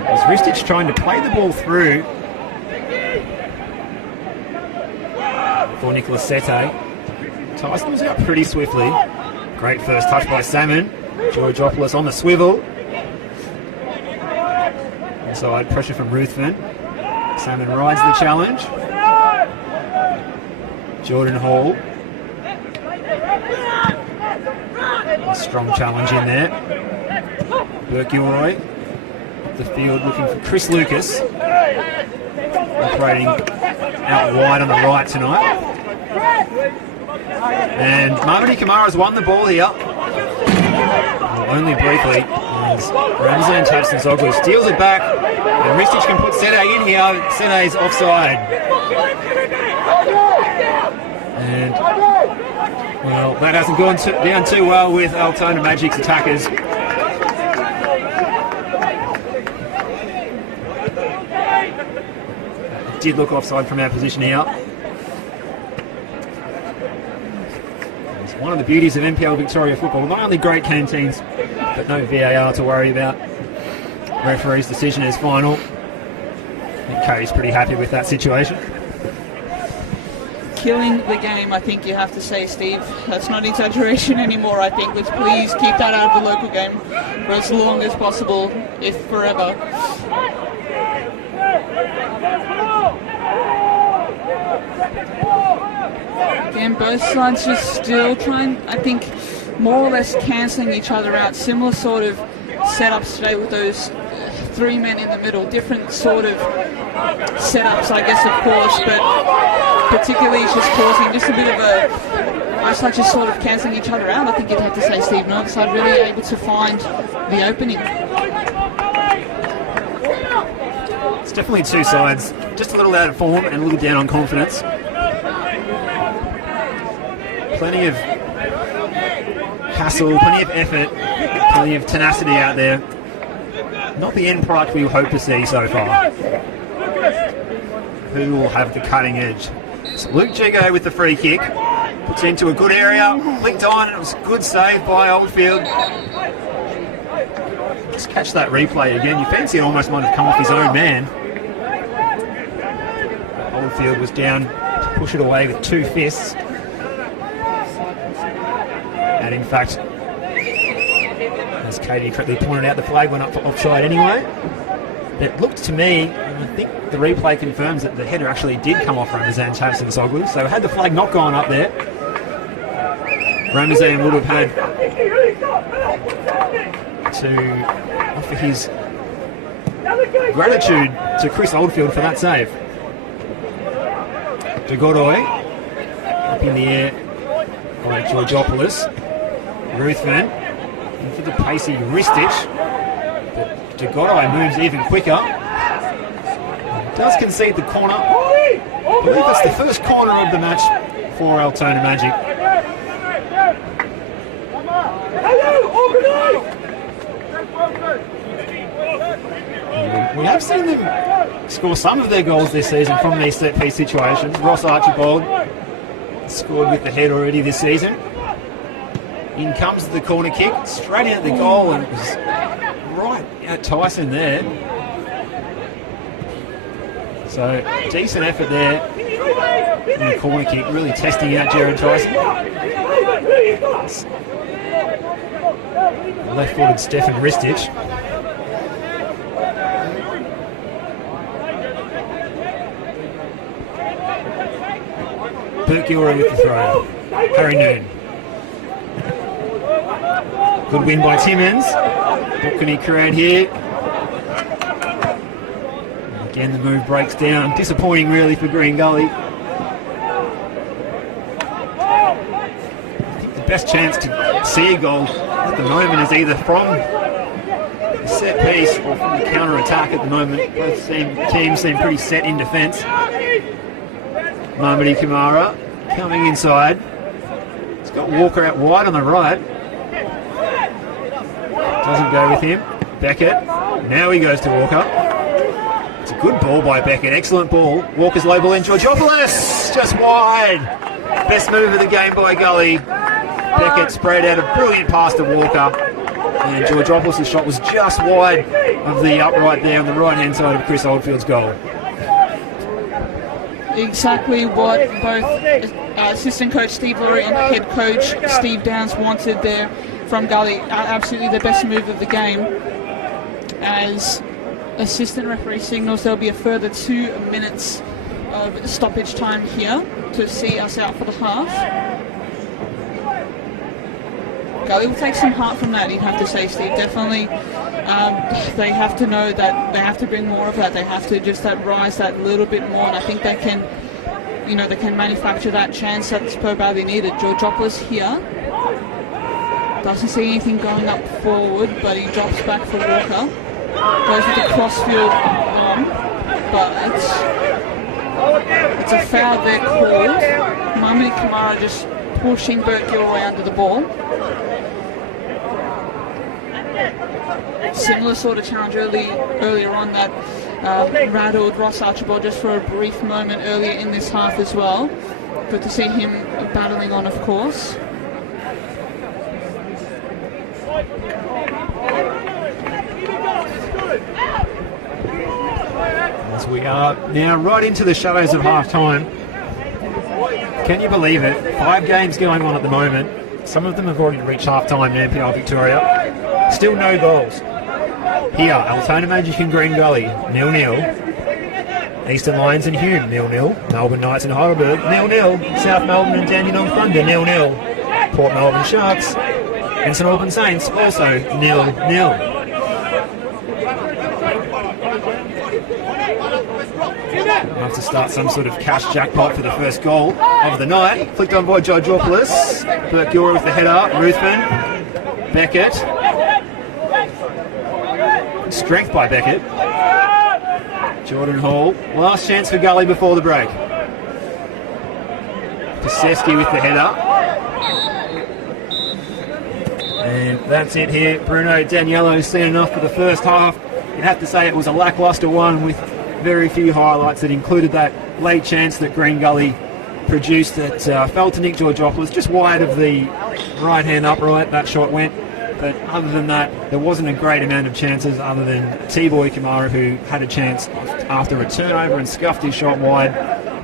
Was Ristic trying to play the ball through for Nicolas Sete. Tyson was out pretty swiftly. Great first touch by Salmon. Georgopoulos on the swivel. Inside pressure from Ruthven. Salmon rides the challenge. Jordan Hall. A strong challenge in there. Bert Gilroy up the field looking for Chris Lucas. Operating out wide on the right tonight. And Mamadi Kamara's won the ball here. Only briefly, as Ramsey taps and Zoglu steals it back, and Ristic can put Sede in here. Sede's offside. And, well, that hasn't gone down too well with Altona Magic's attackers. It did look offside from our position here. It's one of the beauties of NPL Victoria football. Not only great canteens, but no VAR to worry about. Referee's decision is final. I think Cody's pretty happy with that situation. Killing the game, I think you have to say, Steve. That's not exaggeration anymore, I think. Let's please keep that out of the local game for as long as possible, if forever. Again, both sides just still trying, I think, more or less cancelling each other out. Similar sort of setups today with those 3 men in the middle. Different sort of setups, I guess, of course, but particularly it's just causing just a bit of a, most like just sort of cancelling each other out. I think you'd have to say, Steve, neither side really able to find the opening. It's definitely two sides, just a little out of form and a little down on confidence. Plenty of hassle, plenty of effort, plenty of tenacity out there. Not the end product we hope to see so far. Who will have the cutting edge? So Luke Jigo with the free kick. Puts it into a good area. Flicked on. It was a good save by Oldfield. Just catch that replay again. You fancy it almost might have come off his own man. Oldfield was down to push it away with 2 fists. And in fact, as Katie correctly pointed out, the flag went up for offside anyway. It looked to me, and I think the replay confirms that the header actually did come off Ramazan Tabson Soglu. So had the flag not gone up there, Ramazan would have had to offer his gratitude to Chris Oldfield for that save. De Godoy up in the air by Georgopoulos. Ruthven into the pacey Ristic, but De Godoy moves even quicker. Does concede the corner. I believe that's the first corner of the match for Altona Magic. We have seen them score some of their goals this season from these set-piece situations. Ross Archibald scored with the head already this season. In comes the corner kick, straight out the goal, and it was right at Tyson there. So, decent effort there in the corner kick, really testing out Jared Tyson. Left-footed Stefan Ristic. Bert Gilroy with the throw. Harry Noon. Good win by Timmins. What can he create here? Again, the move breaks down. Disappointing, really, for Green Gully. I think the best chance to see a goal at the moment is either from the set piece or from the counter-attack at the moment. Both teams seem pretty set in defence. Mamadi Kamara coming inside. He's got Walker out wide on the right. Doesn't go with him. Beckett. Now he goes to Walker. It's a good ball by Beckett. Excellent ball. Walker's low ball in. Georgopoulos just wide. Best move of the game by Gully. Beckett sprayed out a brilliant pass to Walker. And Georgopoulos' shot was just wide of the upright there on the right-hand side of Chris Oldfield's goal. Exactly what both assistant coach Steve Lurie and head coach Steve Downs wanted there from Gully. Absolutely the best move of the game. As assistant referee signals, there'll be a further 2 minutes of stoppage time here to see us out for the half. Gully will take some heart from that, you'd have to say, Steve. Definitely, they have to know that they have to bring more of that. They have to just rise that little bit more, and I think they can, they can manufacture that chance that's so badly needed. Georgopoulos here. Doesn't see anything going up forward, but he drops back for Walker. Goes with a crossfield bomb, but it's a foul there called. Mamadi Kamara just pushing Bert Gilroy under the ball. Similar sort of challenge earlier on that rattled Ross Archibald just for a brief moment earlier in this half as well. Good to see him battling on, of course. As we are now right into the shadows of half time. Can you believe it? 5 games going on at the moment. Some of them have already reached half time in NPL Victoria. Still no goals. Here, Altona Magic and Green Gully, 0-0. Eastern Lions and Hume, 0-0. Melbourne Knights and Heidelberg, 0-0. South Melbourne and Dandenong Thunder, 0-0. Port Melbourne Sharks and St Albans Saints, also 0-0. We'll have to start some sort of cash jackpot for the first goal of the night. Flicked on by Georgiopoulos. Bert Gilroy with the header. Ruthven. Beckett. Strength by Beckett. Jordan Hall. Last chance for Gully before the break. Piseski with the header. And that's it here. Bruno Daniello's seen enough for the first half. You'd have to say it was a lacklustre one with very few highlights that included that late chance that Green Gully produced that fell to Nick Georgiopoulos just wide of the right-hand upright. That shot went. But other than that, there wasn't a great amount of chances other than T-Boy Kamara, who had a chance after a turnover and scuffed his shot wide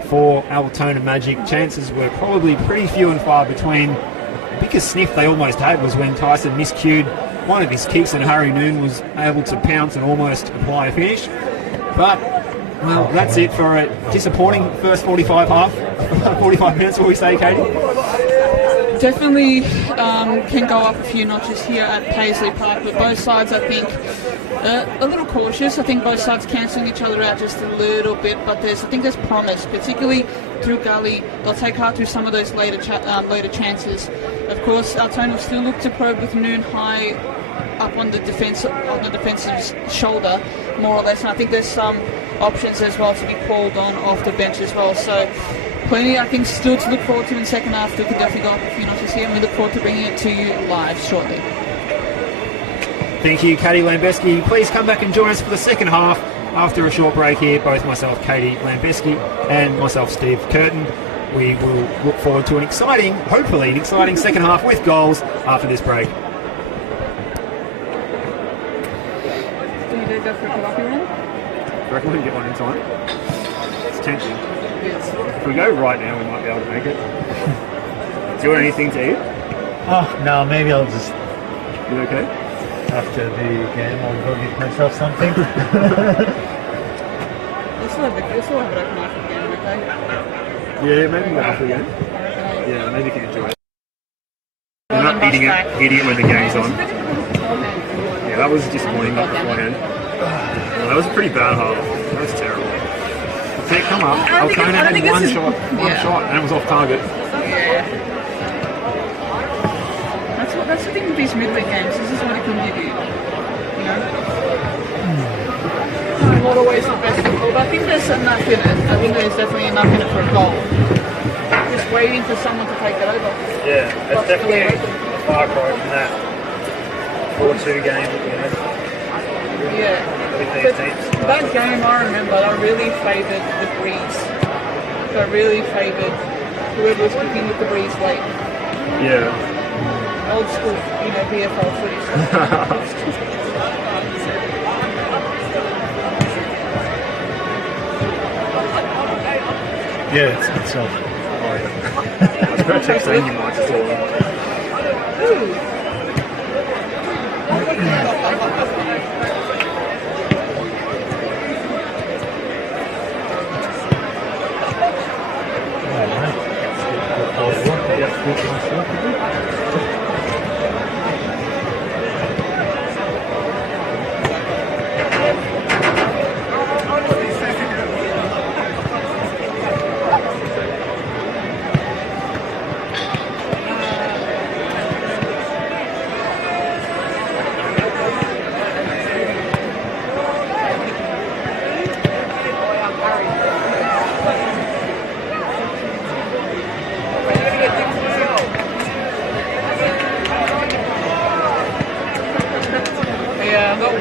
for Altona Magic. Chances were probably pretty few and far between. The biggest sniff they almost had was when Tyson miscued one of his kicks and Harry Noon was able to pounce and almost apply a finish. But, well, that's it for a disappointing first 45 minutes, will we say, Katie? Definitely can go up a few notches here at Paisley Park, but both sides, I think, a little cautious. I think both sides cancelling each other out just a little bit, but I think there's promise, particularly through Gully. They'll take heart through some of those later chances. Of course, Altona will still look to probe with Noon high up on the defensive shoulder, more or less, and I think there's some options as well to be called on off the bench as well. So plenty, I think, still to look forward to in the second half. We could definitely go up a few notches here, and we look forward to bringing it to you live shortly. Thank you, Katie Lambeski. Please come back and join us for the second half after a short break here. Both myself, Katie Lambeski, and myself, Steve Curtin. We will look forward to hopefully an exciting second half with goals after this break. Do you go for a coffee run? I reckon we can get one in time. It's tempting. If we go right now, we might be able to make it. Do you want anything to eat? Oh, no, maybe I'll just, You okay? after the game, I'll go get myself something. We'll still have it open after the game, okay? Yeah, maybe after the game. Yeah, maybe you can enjoy it. You're not eating it when the game's on. Yeah, that was disappointing beforehand. Well, that was a pretty bad half. That was terrible. See it come up. Altona had one shot, and it was off target. Yeah. That's the thing with these midweek games. This is what it can give you. You know? Not always the best football, but I think there's enough in it. I think there's definitely enough in it for a goal. Just waiting for someone to take it over. Yeah, it's definitely a far cry from that 4-2 game that we had Yeah. with these teams. That game, I remember, I really favoured the breeze. I really favoured whoever was kicking with the breeze late. Yeah. Old school, VFL footy. Yeah, it's all. I was going to check saying you might just all.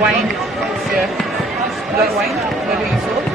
Wayne. Yeah. Is that Wayne? Is that who you saw?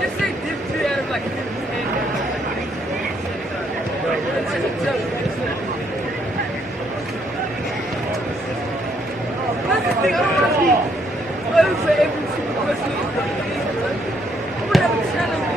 Just say dip 2 out of like 10. That's the thing, I want to be over every single person. I want to have a challenge.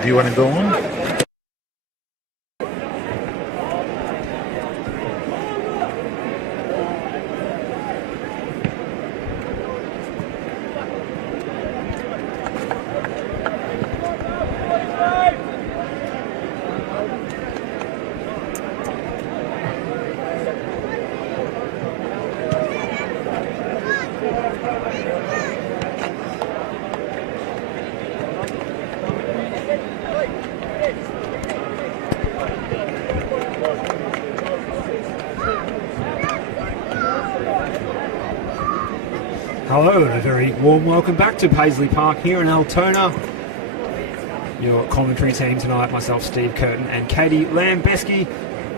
Do you want to go on? Hello and a very warm welcome back to Paisley Park here in Altona. Your commentary team tonight, myself, Steve Curtin and Katie Lambeski,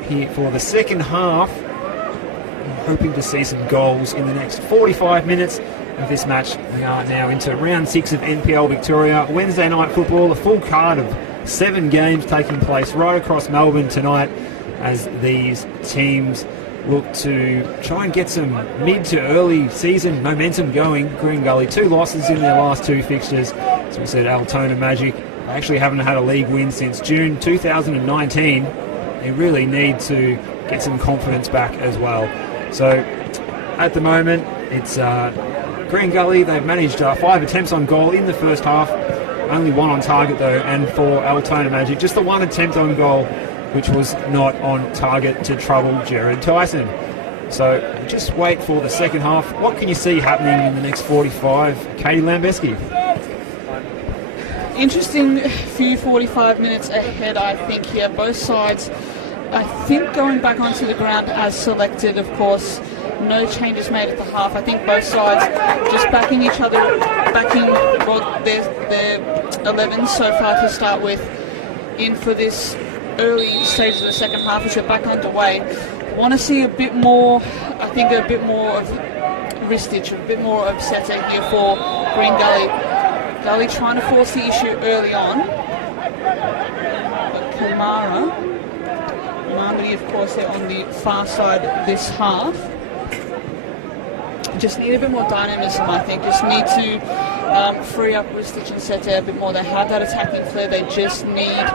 here for the second half. I'm hoping to see some goals in the next 45 minutes of this match. We are now into round 6 of NPL Victoria. Wednesday night football, a full card of 7 games taking place right across Melbourne tonight as these teams look to try and get some mid to early season momentum going. Green Gully, 2 losses in their last 2 fixtures. As we said, Altona Magic, they actually haven't had a league win since June 2019. They really need to get some confidence back as well. So at the moment, it's Green Gully. They've managed 5 attempts on goal in the first half. Only 1 on target though, and for Altona Magic, just the 1 attempt on goal, which was not on target to trouble Jared Tyson. So just wait for the second half. What can you see happening in the next 45? Katie Lambeski. Interesting few 45 minutes ahead, I think, here. Both sides, I think, going back onto the ground as selected, of course. No changes made at the half. I think both sides just backing each other, backing their 11 so far to start with in for this early stage of the second half, which are back underway. Want to see a bit more, I think, a bit more of wristage, a bit more of setter here for Green Gully. Gully trying to force the issue early on. But Marmody, of course, they're on the far side this half. Just need a bit more dynamism, I think. Just need to free up Ristich and Sete a bit more. They have that attacking flair. They just need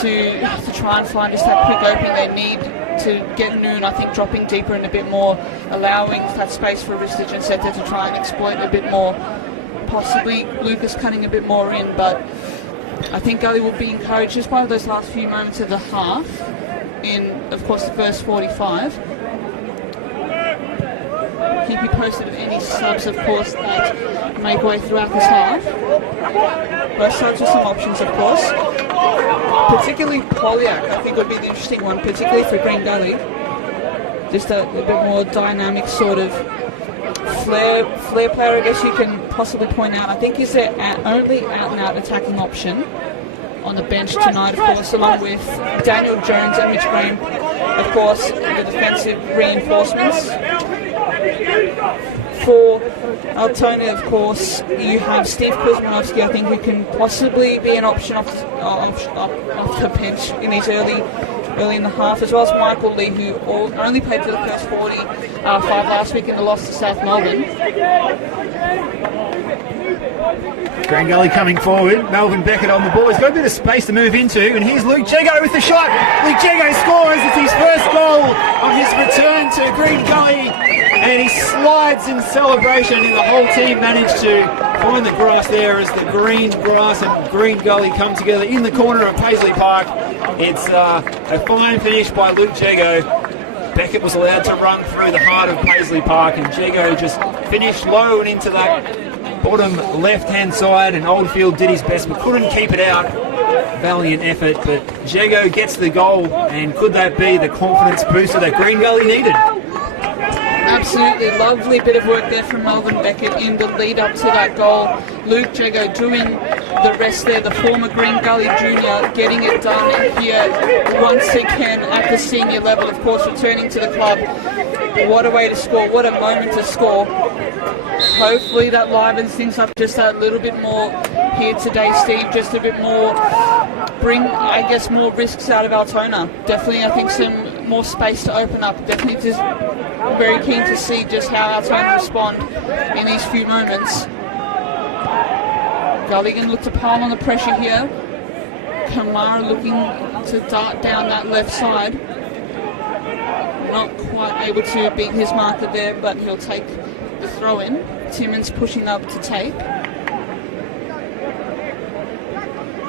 to try and find just that quick opening. They need to get Noon, I think, dropping deeper and a bit more, allowing that space for Ristich and Sete to try and exploit a bit more. Possibly Lucas cutting a bit more in, but I think Gully will be encouraged just by those last few moments of the half in, of course, the first 45. Keep you posted of any subs, of course, that make way throughout this half. Both sides with some options, of course. Particularly Polyak, I think, would be the interesting one, particularly for Green Gully. Just a bit more dynamic sort of flair player, I guess you can possibly point out. I think he's their only out-and-out attacking option on the bench tonight, of course, along with Daniel Jones and Mitch Graham, of course, the defensive reinforcements. For Altona, of course, you have Steve Kuzmanovsky, I think, who can possibly be an option off the bench in his early in the half, as well as Michael Lee, who only played for the first 45 last week in the loss to South Melbourne. Green Gully coming forward. Melvin Beckett on the ball. He's got a bit of space to move into, and here's Luke Jego with the shot. Luke Jego scores. It's his first goal of his return to Green Gully, and he slides in celebration, and the whole team managed to find the grass there as the green grass and Green Gully come together in the corner of Paisley Park. It's a fine finish by Luke Jego. Beckett was allowed to run through the heart of Paisley Park, and Jego just finished low and into that bottom left-hand side, and Oldfield did his best but couldn't keep it out. Valiant effort, but Jego gets the goal, and could that be the confidence booster that Green Gully needed? Absolutely lovely bit of work there from Melvin Beckett in the lead up to that goal. Luke Jego doing the rest there, the former Green Gully junior, getting it done here once again at the senior level, of course, returning to the club. What a way to score, what a moment to score. Hopefully that livens things up just a little bit more here today, Steve, just a bit more, bring, I guess, more risks out of Altona. Definitely, I think, some more space to open up. Definitely just very keen to see just how Altona respond in these few moments. Gully going to look to pile on the pressure here. Kamara looking to dart down that left side. Not quite able to beat his marker there, but he'll take the throw in. Timmins pushing up to take.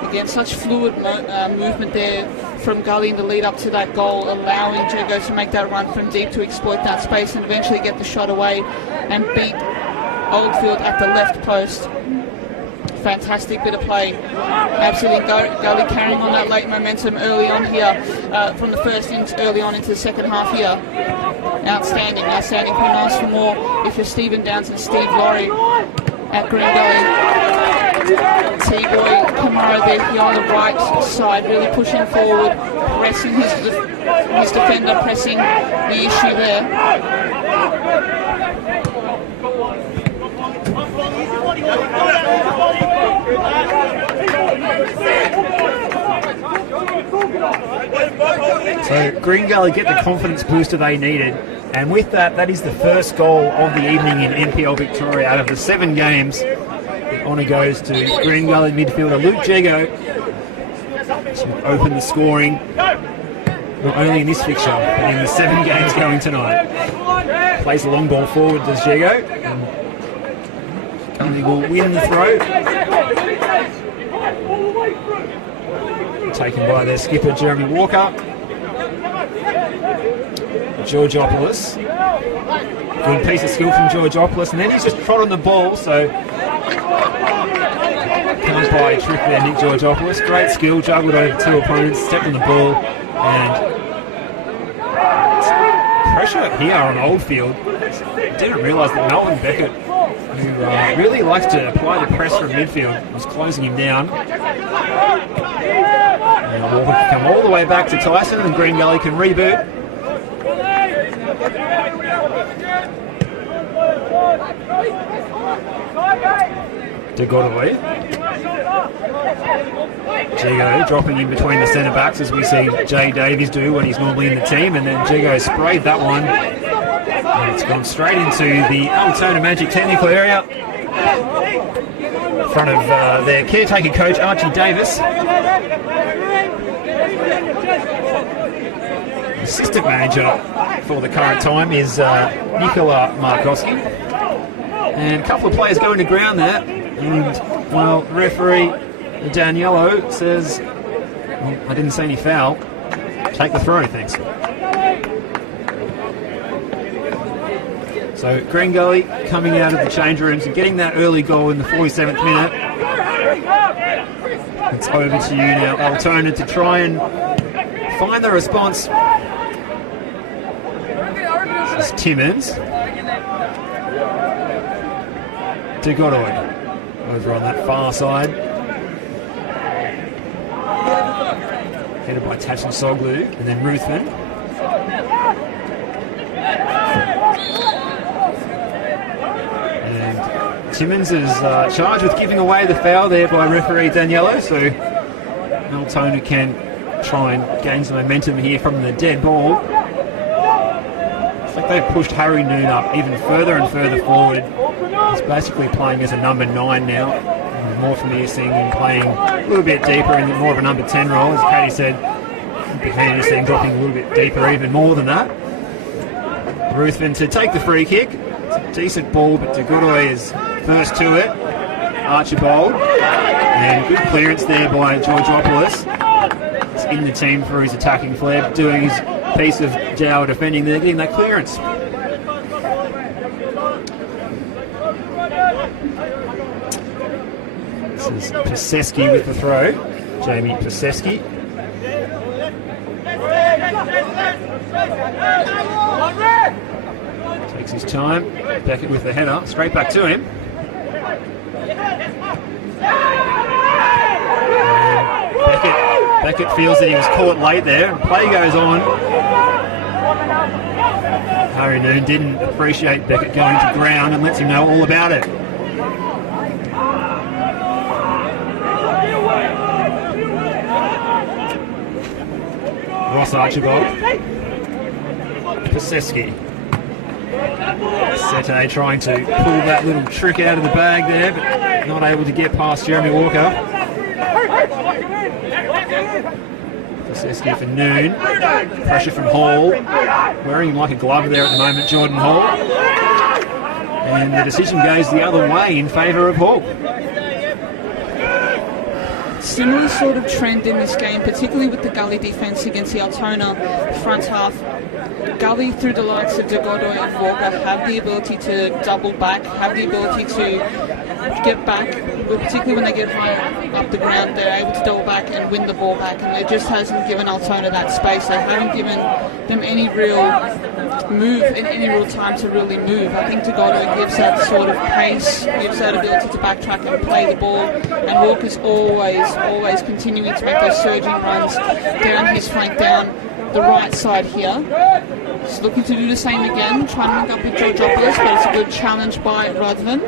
Again, such fluid movement there from Gully in the lead up to that goal, allowing Jago to make that run from deep to exploit that space and eventually get the shot away and beat Oldfield at the left post. Fantastic bit of play. Absolutely, Gully carrying on that late momentum early on here, from the first innings early on into the second half here. Outstanding. Couldn't ask for more if you're Stephen Downs and Steve Laurie at Green Gully. T-Boy Kamara there here on the right side, really pushing forward, pressing his defender, pressing the issue there. So Green Gully get the confidence booster they needed, and with that, that is the first goal of the evening in NPL Victoria. Out of the 7 games, the honour goes to Green Gully midfielder Luke Jago to open the scoring, not only in this fixture, but in the 7 games going tonight. Plays the long ball forward, does Jago. Gully will win the throw. Taken by their skipper Jeremy Walker. Georgopoulos. Good piece of skill from Georgopoulos, and then he's just trotting the ball, so can't buy a trick there, Nick Georgopoulos. Great skill, juggled over 2 opponents, stepped on the ball, and pressure here on Oldfield. Didn't realise that Melvin Beckett, who really likes to apply the press from midfield, was closing him down. And Walker can come all the way back to Tyson, and Green Gully can reboot. De Godoy. Jago dropping in between the centre backs, as we see Jay Davies do when he's normally in the team, and then Jago sprayed that one. And it's gone straight into the Altona Magic technical area. In front of their caretaker coach, Archie Davis. Assistant manager for the current time is Nikola Markowski. And a couple of players going to ground there. And, well, referee Daniello says, well, I didn't see any foul. Take the throw, thanks. So Green Gully coming out of the change rooms and getting that early goal in the 47th minute. It's over to you now, Altona, to try and find the response. This is Timmins. De Godoy over on that far side. Headed by Tashin Soglu, and then Ruthven. And Timmins is charged with giving away the foul there by referee Daniello, so Altona can try and gain some momentum here from the dead ball. It's like they've pushed Harry Noon up even further and further forward. He's basically playing as a number 9 now. More familiar seeing him playing a little bit deeper in more of a number 10 role. As Katie said, big hand seeing dropping a little bit deeper, even more than that. Ruthven to take the free kick. It's a decent ball, but De Godoy is first to it. Archibald. And good clearance there by Georgopoulos. He's in the team for his attacking flair, doing his piece of Dow defending there, getting that clearance. This is Piseski with the throw. Jamie Piseski. Takes his time. Beckett with the header. Straight back to him. Beckett feels that he was caught late there. Play goes on. Harry Noon didn't appreciate Beckett going to ground and lets him know all about it. Ross Archibald. Pasewski. Sete trying to pull that little trick out of the bag there, but not able to get past Jeremy Walker. Pasewski for Noon. Pressure from Hall. Wearing like a glove there at the moment, Jordan Hall. And the decision goes the other way in favour of Hall. Similar sort of trend in this game, particularly with the Gully defence against the Altona front half. Gully, through the likes of De Godoy and Walker, have the ability to double back, have the ability to get back, particularly when they get higher up the ground. They're able to double back and win the ball back, and it just hasn't given Altona that space. They haven't given them any real move and any real time to really move. I think De Godoy gives that sort of pace, gives that ability to backtrack and play the ball, and Walker's always continuing to make those surging runs down his flank, down the right side here. He's looking to do the same again, trying to link up with Georgopoulos, but it's a good challenge by Radvan.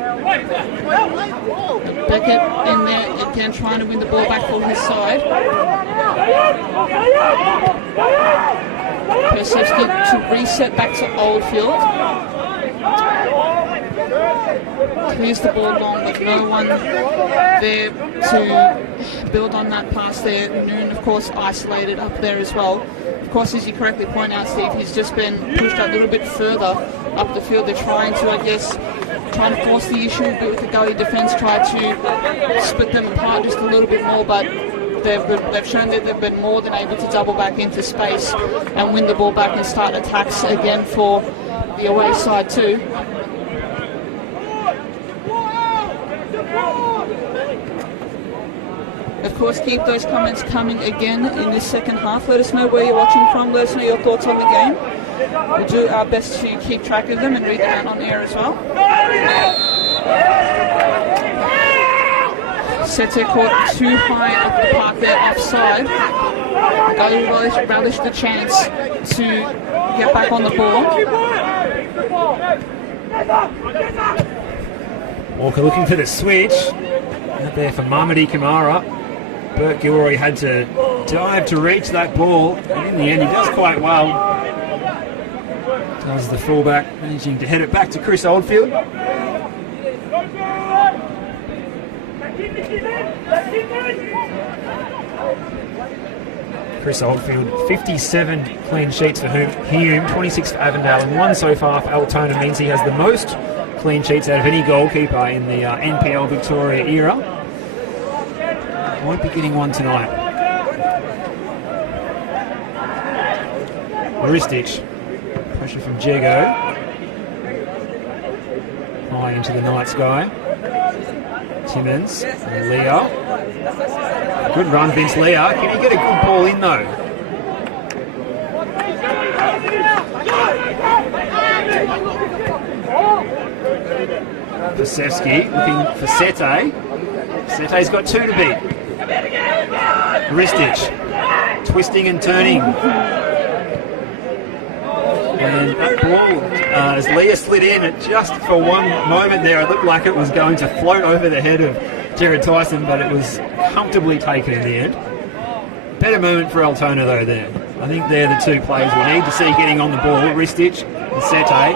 Beckett in there again, trying to win the ball back for his side. Pasewski to reset back to Oldfield. Clears the ball long with no one there to build on that pass there. Noon, of course, isolated up there as well. Of course, as you correctly point out, Steve, he's just been pushed a little bit further up the field. They're trying to, I guess, trying to force the issue a bit with the Gully defence, try to split them apart just a little bit more, but they've shown that they've been more than able to double back into space and win the ball back and start attacks again for the away side too. Of course, keep those comments coming again in this second half. Let us know where you're watching from. Let us know your thoughts on the game. We'll do our best to keep track of them and read them out on air as well. Sete caught too high up the park there, offside. Gully relished the chance to get back on the ball. Walker looking for the switch. Out there for Mamadi Kamara. Bert Gilroy had to dive to reach that ball, and in the end he does quite well. Does the fullback, managing to head it back to Chris Oldfield. Chris Oldfield, 57 clean sheets for Hume, 26 for Avondale, and 1 so far for Altona means he has the most clean sheets out of any goalkeeper in the NPL Victoria era. Won't be getting one tonight. Ristic, pressure from Jego. High into the night sky. Timmins, and Leah. Good run, Vince Leah. Can he get a good ball in though? Pasewski looking for Sete. Sete's got 2 to beat. Ristic, twisting and turning. And that ball, as Leah slid in, it just for one moment there, it looked like it was going to float over the head of Jared Tyson, but it was comfortably taken in the end. Better moment for Altona though there. I think they're the 2 players we need to see getting on the ball, Ristic and Sete.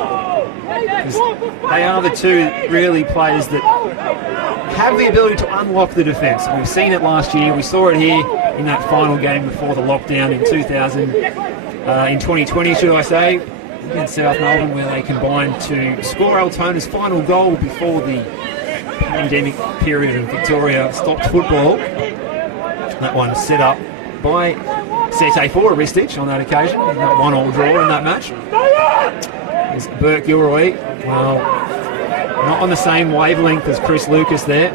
They are the 2 really players that have the ability to unlock the defence. We've seen it last year. We saw it here in that final game before the lockdown in 2020, should I say, against South Melbourne, where they combined to score Altona's final goal before the pandemic period of Victoria stopped football. That one set up by Sete for Ristic on that occasion. That 1-1 draw in that match. There's Bert Gilroy. Well, not on the same wavelength as Chris Lucas there.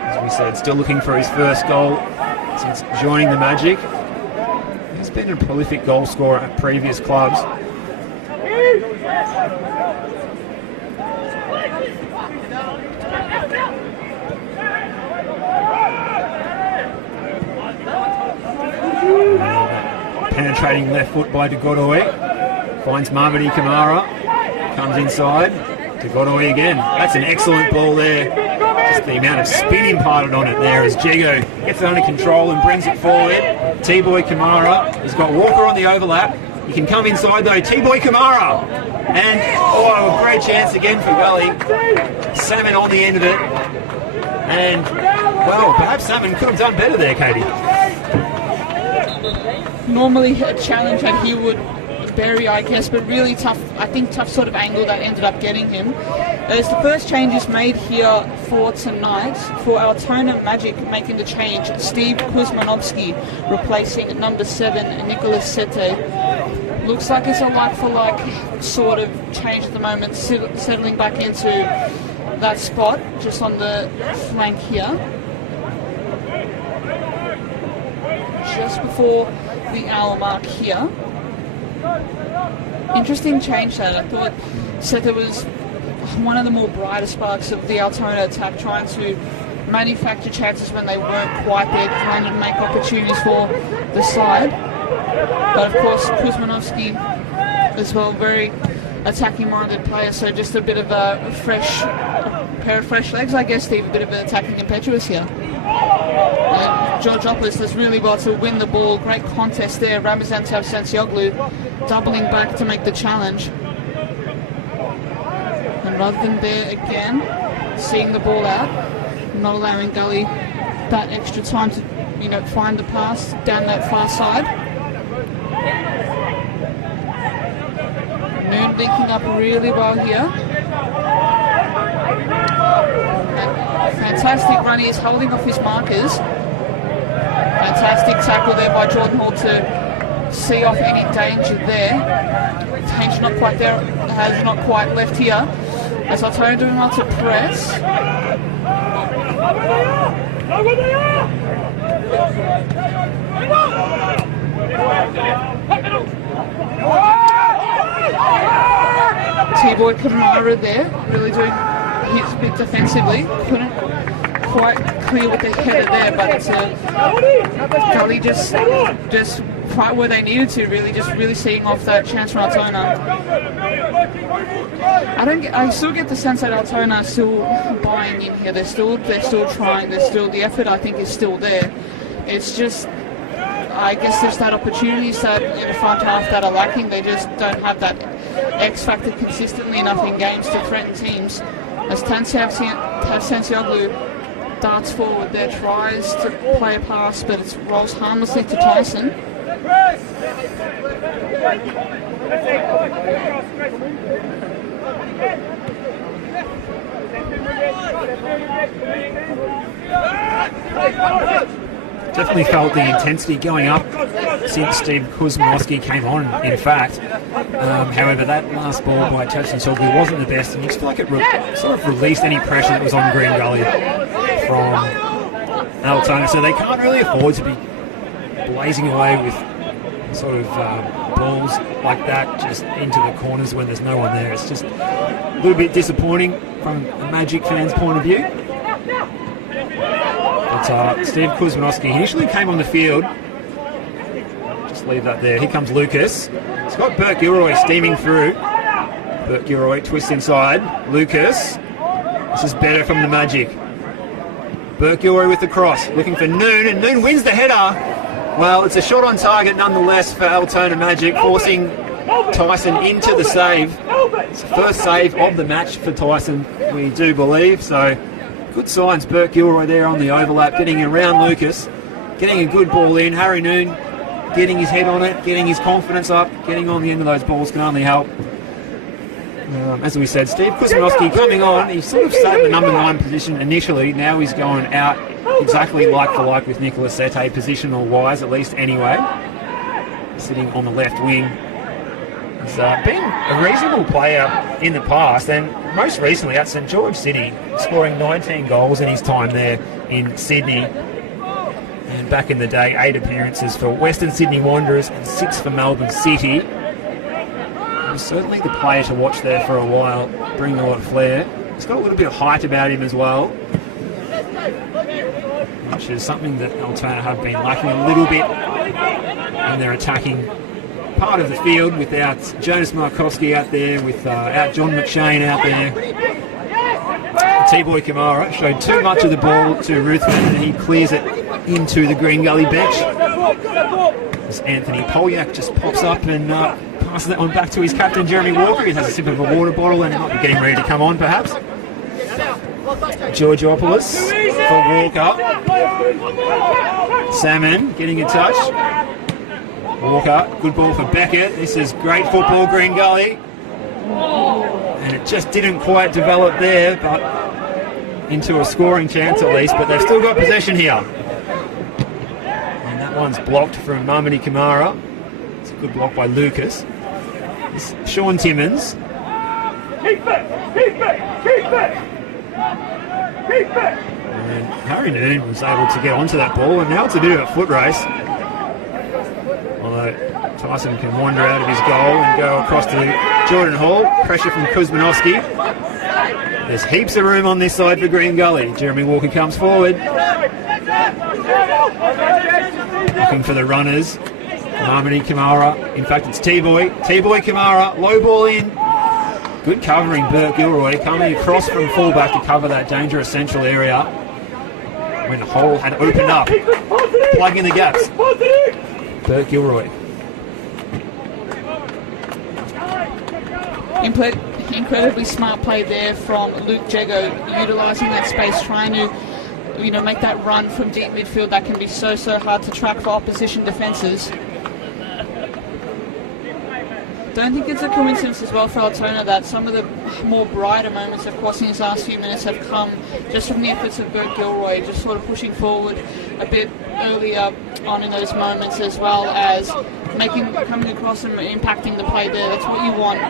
As we said, still looking for his first goal since joining the Magic. He's been a prolific goal scorer at previous clubs. Penetrating left foot by De Godoy. Finds Mamadi Kamara. Comes inside. De Godoy again. That's an excellent ball there. Just the amount of spin imparted on it there as Jego gets it under control and brings it forward. T-Boy Kamara has got Walker on the overlap. He can come inside though. T-Boy Kamara. And, oh, a great chance again for Gully. Salmon on the end of it. And, well, perhaps Salmon could have done better there, Katie. Normally a challenge that he would bury, I guess, but really tough, I think tough sort of angle that ended up getting him. As the first changes made here for tonight, for Altona Magic making the change, Steve Kuzmanovsky replacing number 7, Nicholas Sete. Looks like it's a like-for-like sort of change at the moment, settling back into that spot, just on the flank here. Just before the hour mark here. Interesting change that. I thought Seta was one of the more brighter sparks of the Altona attack, trying to manufacture chances when they weren't quite there, trying to make opportunities for the side. But of course, Kuzmanovsky as well, very attacking-minded player, so just a bit of a pair of fresh legs, I guess, Steve, a bit of an attacking impetuous here. And Georgiopoulos does really well to win the ball. Great contest there. Ramazan Tavsensioglu doubling back to make the challenge. And rather than there again, seeing the ball out, not allowing Gully that extra time to, find the pass down that far side. Noon linking up really well here. Fantastic run, he is holding off his markers. Fantastic tackle there by Jordan Hall to see off any danger there. Danger not quite there, has not quite left here. As Altona doing well to press. T-Boy Kamara there, really doing his bit defensively. Couldn't quite clear with the header there, but Gully just right where they needed to, really seeing off that chance for Altona. I still get the sense that Altona are still buying in here. They're still trying. The effort, I think, is still there. It's just, I guess there's that opportunities that in the front half that are lacking. They just don't have that X factor consistently enough in games to threaten teams. As Tavsensioglu darts forward there, tries to play a pass, but it rolls harmlessly to Tyson. Definitely felt the intensity going up since Steve Kuzmanovsky came on, in fact. However, that last ball by Tavsensioglu wasn't the best, and you just feel like it sort of released any pressure that was on Green Gully from Altona. So they can't really afford to be blazing away with sort of balls like that just into the corners when there's no one there. It's just a little bit disappointing from a Magic fan's point of view. But Steve Kuzmanovsky initially came on the field. Just leave that there. Here comes Lucas. He's got Burke Gilroy steaming through. Burke Gilroy twists inside. Lucas. This is better from the Magic. Burke Gilroy with the cross. Looking for Noon, and Noon wins the header. Well, it's a shot on target nonetheless for Altona Magic, forcing Tyson into the save. It's the first save of the match for Tyson, we do believe. So good signs. Burke Gilroy there on the overlap, getting around Lucas, getting a good ball in. Harry Noon getting his head on it, getting his confidence up, getting on the end of those balls can only help. As we said, Steve Kuzmanovsky coming on. He sort of sat in the number 9 position initially. Now he's going out exactly like for like with Nicholas Sete, positional-wise, at least anyway. Sitting on the left wing. He's been a reasonable player in the past, and most recently at St George City, scoring 19 goals in his time there in Sydney. And back in the day, 8 appearances for Western Sydney Wanderers and 6 for Melbourne City. He was certainly the player to watch there for a while, bringing a lot of flair. He's got a little bit of height about him as well, which is something that Altona have been lacking a little bit in their attacking part of the field, without Jonas Markowski out there, without John McShane out there. T-Boy Kamara showed too much of the ball to Ruthven, and he clears it into the Green Gully bench. As Anthony Polyak just pops up and passes that one back to his captain, Jeremy Walker. He has a sip of a water bottle and might be getting ready to come on, perhaps. Georgiopoulos for Walker. Salmon getting in touch. Walker, good ball for Beckett. This is great football, Green Gully. And it just didn't quite develop there, but into a scoring chance at least. But they've still got possession here. And that one's blocked from Mamadi Kamara. It's a good block by Lucas. It's Sean Timmins. Keep it! Keep it! Keep it! Keep it! And Harry Noon was able to get onto that ball, and now it's a bit of a foot race. Although Tyson can wander out of his goal and go across to Jordan Hall. Pressure from Kuzmanovsky. There's heaps of room on this side for Green Gully. Jeremy Walker comes forward. Looking for the runners. Mamadi Kamara. In fact, it's T-Boy. T-Boy Kamara. Low ball in. Good covering, Burt Gilroy. Coming across from fullback to cover that dangerous central area. When Hall had opened up. Plug in the gaps. Burt Gilroy. Incredibly smart play there from Luke Jago, utilising that space, trying to make that run from deep midfield that can be so hard to track for opposition defences. Don't think it's a coincidence as well for Altona that some of the more brighter moments, of course, in his last few minutes have come just from the efforts of Burt Gilroy, just sort of pushing forward a bit earlier on in those moments, as well as coming across and impacting the play there. That's what you want.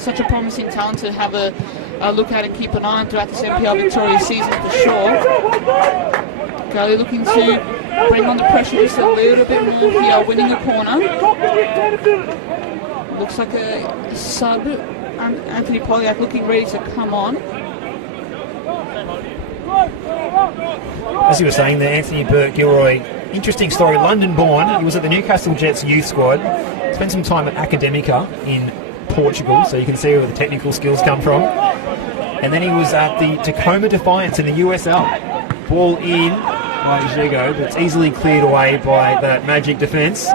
Such a promising talent to have a look at and keep an eye on throughout this NPL Victoria season for sure. Gully looking to bring on the pressure just a little bit more here, winning a corner. Looks like a sub. Anthony Polyak looking ready to come on. As you were saying there, Anthony Burt Gilroy, interesting story, London born. He was at the Newcastle Jets youth squad, spent some time at Academica in Portugal, so you can see where the technical skills come from. And then he was at the Tacoma Defiance in the USL. Ball in by Jago, but it's easily cleared away by that Magic defence.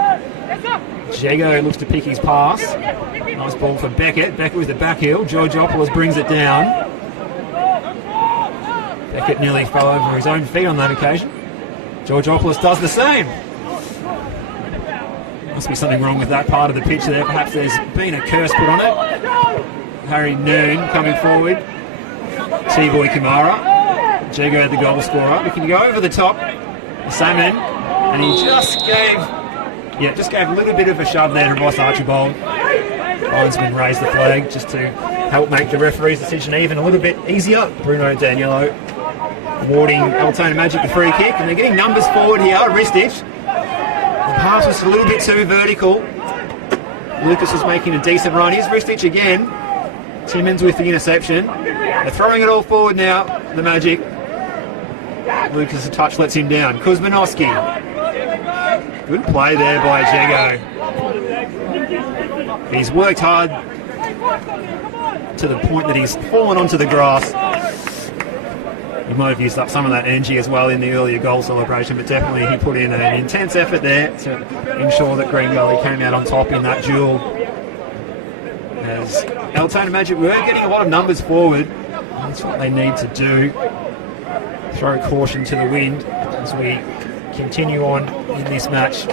Jago looks to pick his pass. Nice ball for Beckett. Beckett with the back heel. Georgiopoulos brings it down. Beckett nearly fell over his own feet on that occasion. Georgiopoulos does the same. Must be something wrong with that part of the pitch there. Perhaps there's been a curse put on it. Harry Noon coming forward. T-Boy Kamara. Jago the goal scorer. We can go over the top. Salmon. And he just gave a little bit of a shove there to Ross Archibald. Linesman raised the flag just to help make the referee's decision even a little bit easier. Bruno Daniello awarding Altona Magic the free kick, and they're getting numbers forward here. Ristich. The pass was a little bit too vertical. Lucas was making a decent run. Here's Ristich again. Timmins with the interception. They're throwing it all forward now, the Magic. Lucas' touch lets him down. Kuzmanovsky. Good play there by Jago. He's worked hard to the point that he's fallen onto the grass. He might have used up some of that energy as well in the earlier goal celebration, but definitely he put in an intense effort there to ensure that Green Gully came out on top in that duel. As Altona Magic were getting a lot of numbers forward, that's what they need to do. Throw caution to the wind as we continue on in this match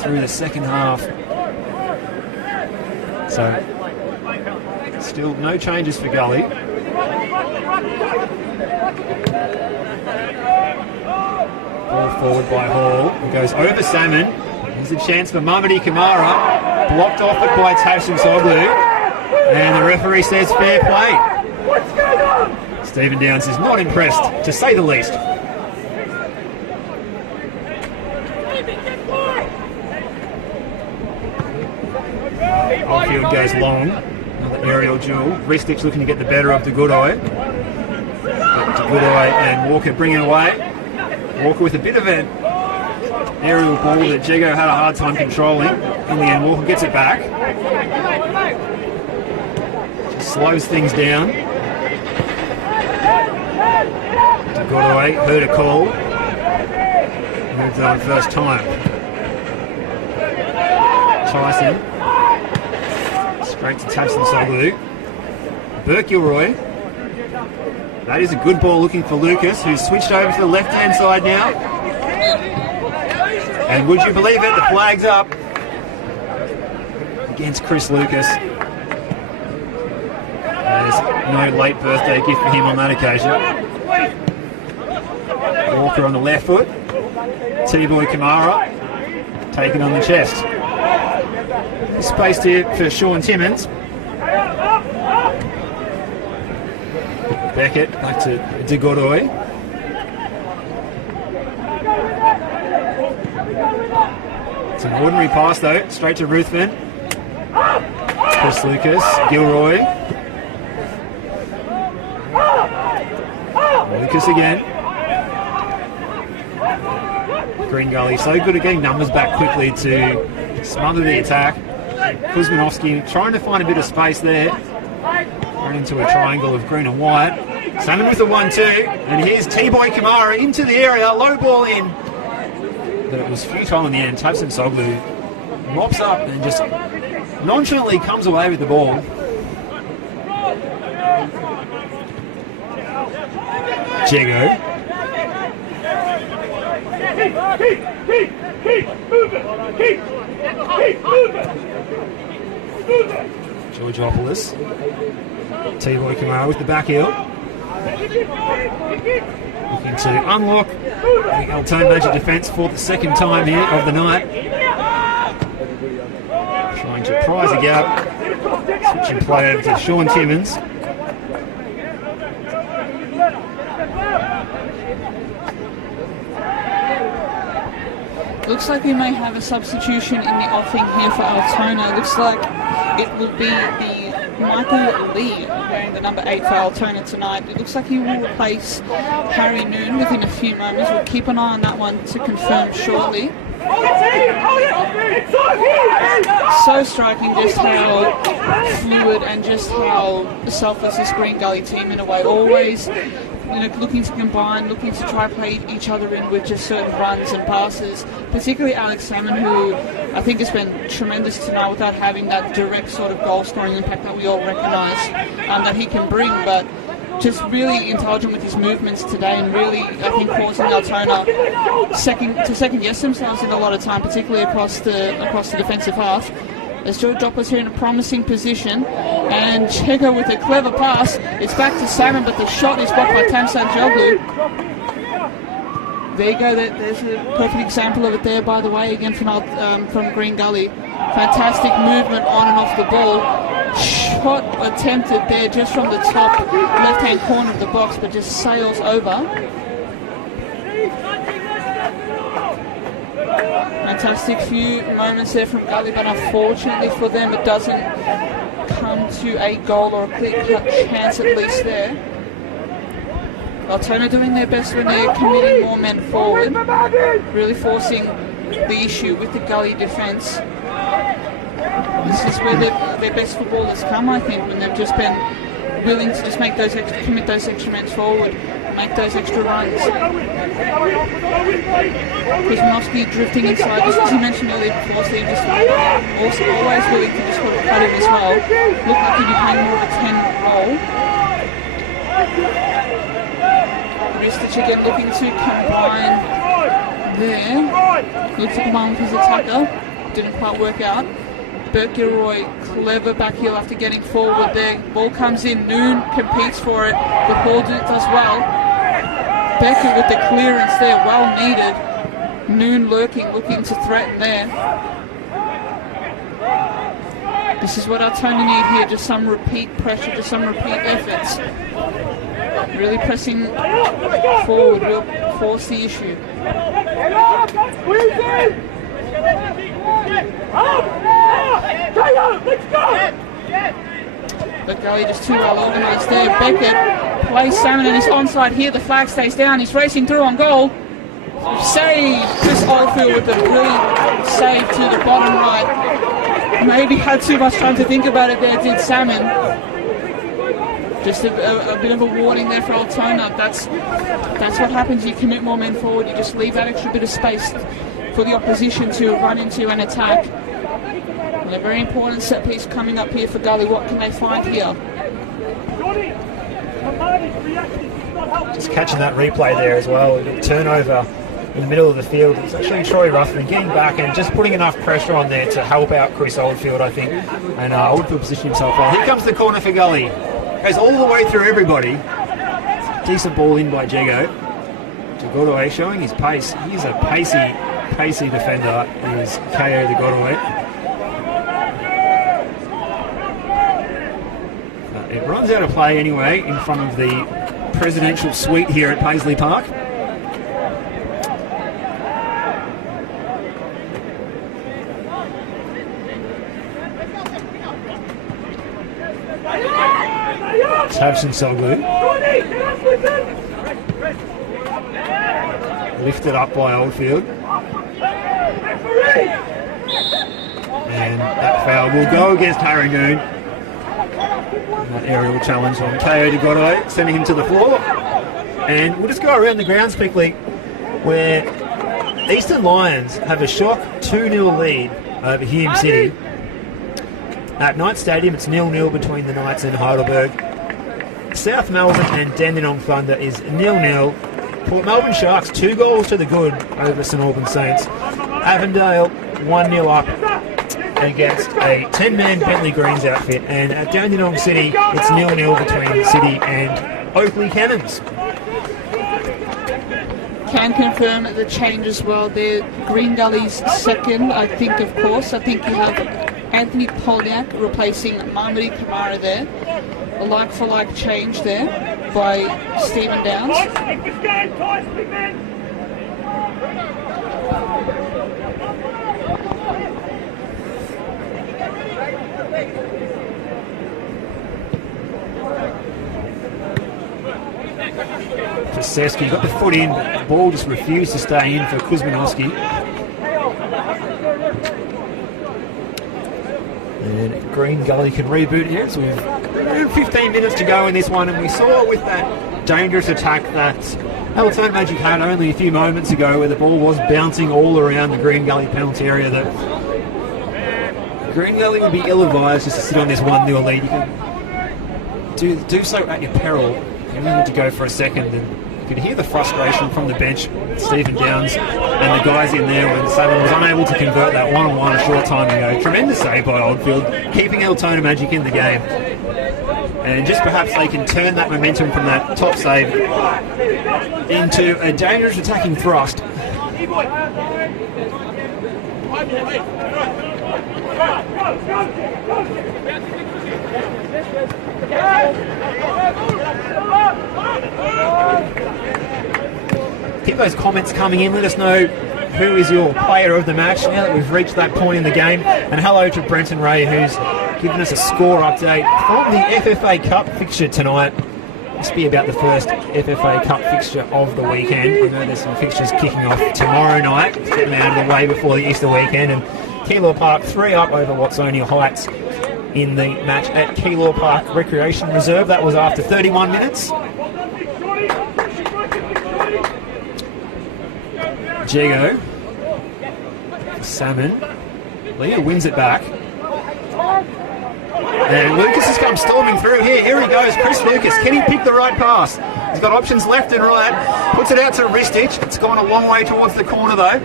through the second half. So, still no changes for Gully. Ball forward by Hall. It goes over Salmon. There's a chance for Mamadi Kamara. Blocked off it by Tashim Soglu. And the referee says fair play. Stephen Downs is not impressed, to say the least. Outfield goes long. Another aerial duel. Ristich looking to get the better of DeGoodoy. DeGoodoy and Walker bring it away. Walker with a bit of an aerial ball that Jago had a hard time controlling. In the end, Walker gets it back. Just slows things down. DeGoodoy heard a call. Moved on first time. Tyson. Straight to Tabson Soglu. Burke Gilroy. That is a good ball looking for Lucas, who's switched over to the left-hand side now. And would you believe it, the flag's up against Chris Lucas. There's no late birthday gift for him on that occasion. Walker on the left foot. T-Boy Kamara taken on the chest. Space here for Sean Timmins. Beckett back to De Godoy. It's an ordinary pass though, straight to Ruthven. Chris Lucas, Gilroy. Lucas again. Green Gully so good at getting numbers back quickly to smother the attack. Kuzmanovsky trying to find a bit of space there. Run into a triangle of green and white. Salmon with the 1-2, and here's T-Boy Kamara into the area, low ball in. But it was futile in the end. Tabson Soglu mops up and just nonchalantly comes away with the ball. Jego. Georgiopoulos. T-Boy Kamara with the back heel. Looking to unlock the Altona major defence for the second time here of the night. Trying to prize a gap. Switching play over to Sean Timmins. Looks like we may have a substitution in the offing here for Altona. Looks like it will be the Michael Lee wearing the number 8 for Altona tonight. It looks like he will replace Harry Noon within a few moments. We'll keep an eye on that one to confirm shortly. So striking just how fluid and just how selfless this Green Gully team in a way. Always looking to combine, looking to try play each other in with just certain runs and passes. Particularly Alex Salmon, who I think has been tremendous tonight without having that direct sort of goal-scoring impact that we all recognise that he can bring, but just really intelligent with his movements today and really, I think, causing Altona to second-guess themselves in a lot of time, particularly across the defensive half. As Georgiopoulos here in a promising position, and Chego with a clever pass. It's back to Salmon, but the shot is blocked by Tamsan Joglu. There you go. There's a perfect example of it there, by the way, again from Green Gully. Fantastic movement on and off the ball. Shot attempted there just from the top left-hand corner of the box, but just sails over. Fantastic few moments there from Gully, but unfortunately for them it doesn't come to a goal or a clear-cut chance at least there. Altona doing their best when they're committing more men forward, really forcing the issue with the Gully defence. This is where their best footballers come, I think, when they've just been willing to just commit those extra men forward, make those extra runs. Kuzmanovsky drifting inside, just as you mentioned earlier before, Steve, just also always willing to just put a cut in as well. Looked like he'd be playing more of a 10 role. Ristich again looking to combine there. Looks to combine with his attacker. Didn't quite work out. Burke Gilroy, clever back heel after getting forward there. Ball comes in, Noon competes for it. The ball does well. Becker with the clearance there, well needed. Noon lurking, looking to threaten there. This is what Altona need here, just some repeat pressure, just some repeat efforts. Really pressing forward will force the issue. But Gully just too well organised there. Beckett plays Salmon and he's onside here. The flag stays down. He's racing through on goal. Save! Chris Oldfield with a brilliant save to the bottom right. Maybe had too much time to think about it there, did Salmon. Just a bit of a warning there for Altona. That's what happens. You commit more men forward. You just leave that extra bit of space for the opposition to run into and attack. And a very important set piece coming up here for Gully. What can they find here? Just catching that replay there as well. Turnover in the middle of the field. It's actually Troy Ruffman getting back and just putting enough pressure on there to help out Chris Oldfield, I think. And Oldfield positioning himself well. Here comes the corner for Gully. Goes all the way through everybody. Decent ball in by Jego. Godaway showing his pace. He's a pacey defender. Is KO the Godaway. It runs out of play anyway in front of the presidential suite here at Paisley Park. Tabson Soglu. Lifted up by Oldfield. And that foul will go against Harrangoon. That aerial challenge on KO de Godoi, sending him to the floor. And we'll just go around the grounds quickly, where Eastern Lions have a shock 2-0 lead over Hume City. At Knight Stadium, it's 0-0 between the Knights and Heidelberg. South Melbourne and Dandenong Thunder is 0-0. Port Melbourne Sharks 2 goals to the good over St Albans Saints. Avondale 1-0 up against a 10-man Bentley Greens outfit, and at Dandenong City it's 0-0 between City and Oakley Cannons. Can confirm the change as well there. Green Gully's second, I think, of course. I think you have Anthony Polyak replacing Mahmoudi Kamara there. A like-for-like change there by Stephen Downs. Krasewski got the foot in, the ball just refused to stay in for Kuzmanowski. And Green Gully can reboot here, so we've 15 minutes to go in this one, and we saw with that dangerous attack that Altona Magic had only a few moments ago, where the ball was bouncing all around the Green Gully penalty area, that Green Gully would be ill-advised just to sit on this 1-0 lead. You can do so at your peril. You only need to go for a second, and you could hear the frustration from the bench, Stephen Downs and the guys in there, when Salmon was unable to convert that one-on-one a short time ago. Tremendous save by Oldfield, keeping Altona Magic in the game. And just perhaps they can turn that momentum from that top save into a dangerous attacking thrust. Keep those comments coming in. Let us know who is your player of the match now that we've reached that point in the game. And hello to Brenton Ray, who's given us a score update from the FFA Cup fixture tonight. Must be about the first FFA Cup fixture of the weekend. I know there's some fixtures kicking off tomorrow night, getting out of the way before the Easter weekend. And Keilor Park 3 up over Watsonia Heights in the match at Keilor Park Recreation Reserve. That was after 31 minutes. Jego, Salmon, Leah wins it back. And Lucas has come storming through here. Here he goes, Chris Lucas. Can he pick the right pass? He's got options left and right. Puts it out to Ristich. It's gone a long way towards the corner though.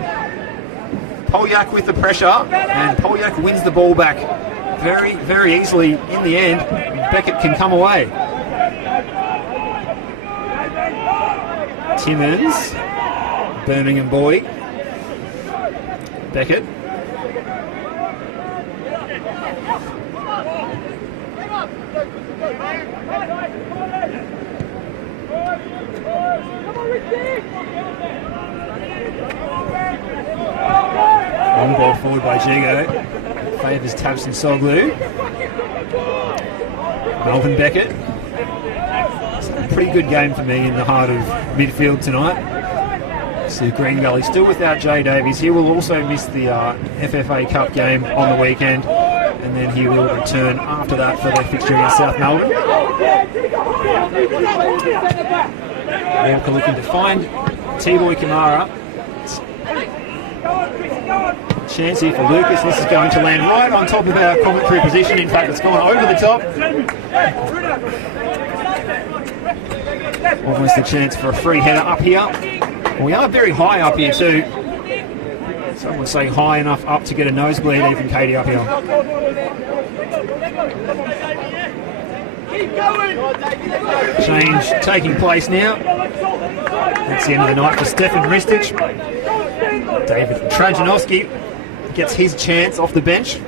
Polyak with the pressure, and Polyak wins the ball back very, very easily in the end. Beckett can come away. Timmins, Birmingham boy. Beckett. Long ball forward by Jego. Favours Tabson Soglu. Melvin Beckett. It's a pretty good game for me in the heart of midfield tonight. So Green Gully still without Jay Davies. He will also miss the FFA Cup game on the weekend, and then he will return after that for their fixture against South Melbourne. Walker looking to find T-Boy Kamara. chance here for Lucas. This is going to land right on top of our commentary position. In fact, it's gone over the top. Almost a chance for a free header up here. We are very high up here too. Some would say high enough up to get a nosebleed even, Katie, up here. Change taking place now. That's the end of the night for Stefan Ristic. David Trajanowski gets his chance off the bench.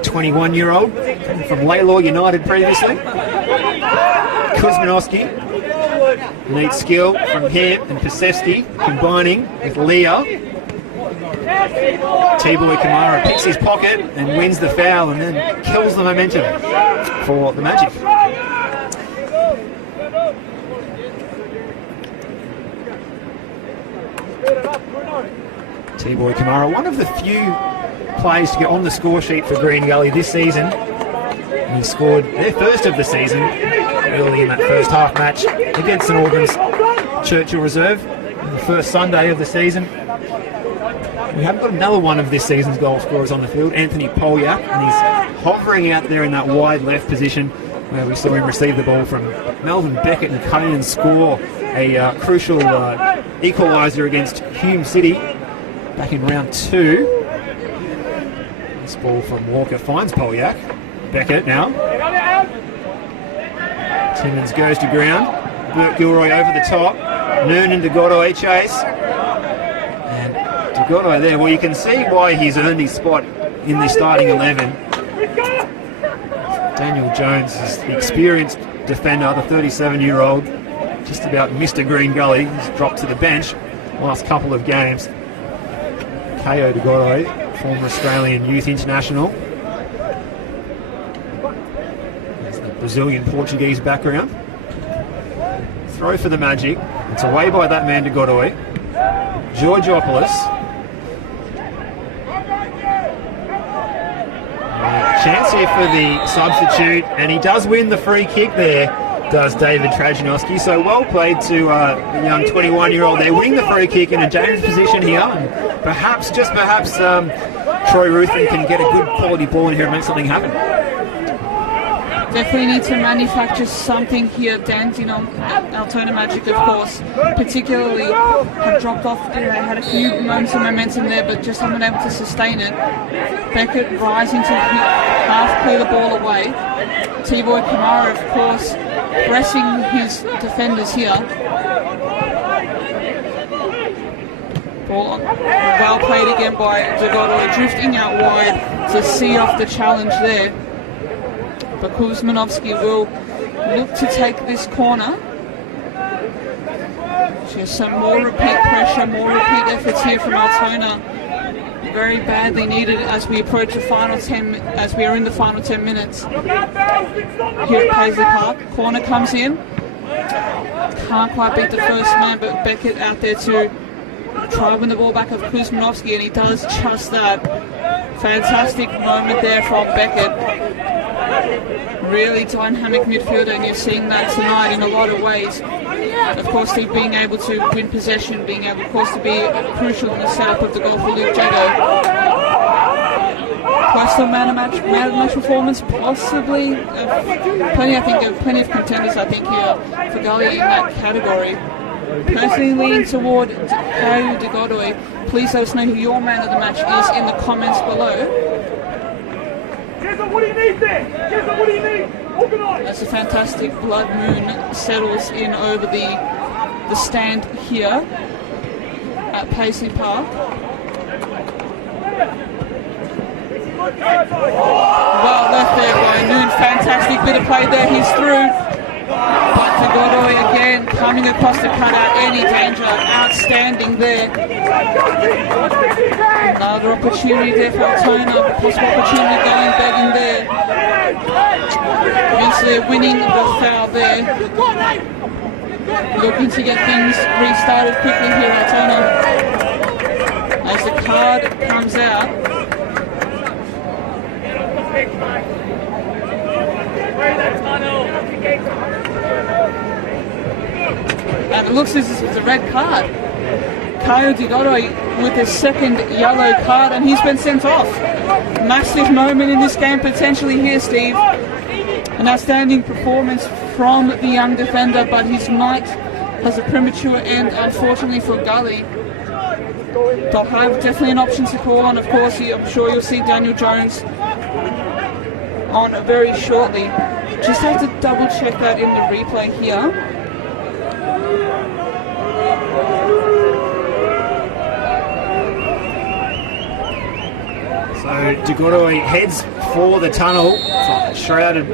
21-year-old from Laylaw United previously. Kuzmanowski needs skill from here and Pasesti combining with Leah. T-Boy Kamara picks his pocket and wins the foul and then kills the momentum for the Magic. T-Boy Kamara, one of the few players to get on the score sheet for Green Gully this season. And he scored their first of the season early in that first half match against St Albans Churchill Reserve on the first Sunday of the season. We haven't got another one of this season's goal scorers on the field, Anthony Polyak, and he's hovering out there in that wide left position where we saw him receive the ball from Melvin Beckett and come in and score a crucial equaliser against Hume City back in round 2. This ball from Walker finds Polyak. Beckett now. Timmins goes to ground. Burt Gilroy over the top. Noonan to Godoy chase. And to Godoy there. Well, you can see why he's earned his spot in the starting 11. Daniel Jones is the experienced defender, the 37-year-old. Just about Mr. Green Gully. He's dropped to the bench last couple of games. Ko de Godoy, former Australian youth international. Brazilian-Portuguese background. Throw for the Magic. It's away by that man to Godoy. Georgiopoulos. Chance here for the substitute, and he does win the free kick there, does David Trajanowski. So well played to the young 21-year-old there, winning the free kick in a dangerous position here. And perhaps, just perhaps, Troy Ruthven can get a good quality ball in here and make something happen. Definitely need to manufacture something here. Dandenong, Altona Magic, of course, particularly have dropped off. They had a few moments of momentum there, but just haven't been able to sustain it. Beckett rising to half clear the ball away. T-Boy Kamara, of course, pressing his defenders here. Ball well played again by Zagodoy, drifting out wide to see off the challenge there. But Kuzmanovsky will look to take this corner. Just some more repeat pressure, more repeat efforts here from Altona. Very badly needed as we approach the final 10, as we are in the final 10 minutes. Here at Paisley Park, corner comes in. Can't quite beat the first man, but Beckett out there to try win the ball back of Kuzmanovsky, and he does just that. Fantastic moment there from Beckett. Really dynamic midfielder, and you're seeing that tonight in a lot of ways. Of course, being able to win possession, being able, of course, to be crucial in the setup of the goal for Luke Jago. Personal man of match performance, possibly. Plenty of contenders, I think, here for Gully in that category. Personally leaning toward Ko de Godoy. Please let us know who your man of the match is in the comments below. What do you need there? What do you need? Organise. As a fantastic blood moon settles in over the stand here at Paisley Park. Well left there by Noon. Fantastic bit of play there. He's through. But to Godoy again, coming across the cutout, any danger, outstanding there. Another opportunity there for Altona, possible opportunity going begging there. Eventually winning the foul there. Looking to get things restarted quickly here at Altona. As the card comes out. And it looks as if it's a red card. Kyle Digoro with his second yellow card, and he's been sent off. Massive moment in this game potentially here, Steve. An outstanding performance from the young defender, but his night has a premature end, unfortunately for Gully. They'll have definitely an option to call on. Of course, I'm sure you'll see Daniel Jones on very shortly. Just have to double check that in the replay here. So Degoroi heads for the tunnel, shrouded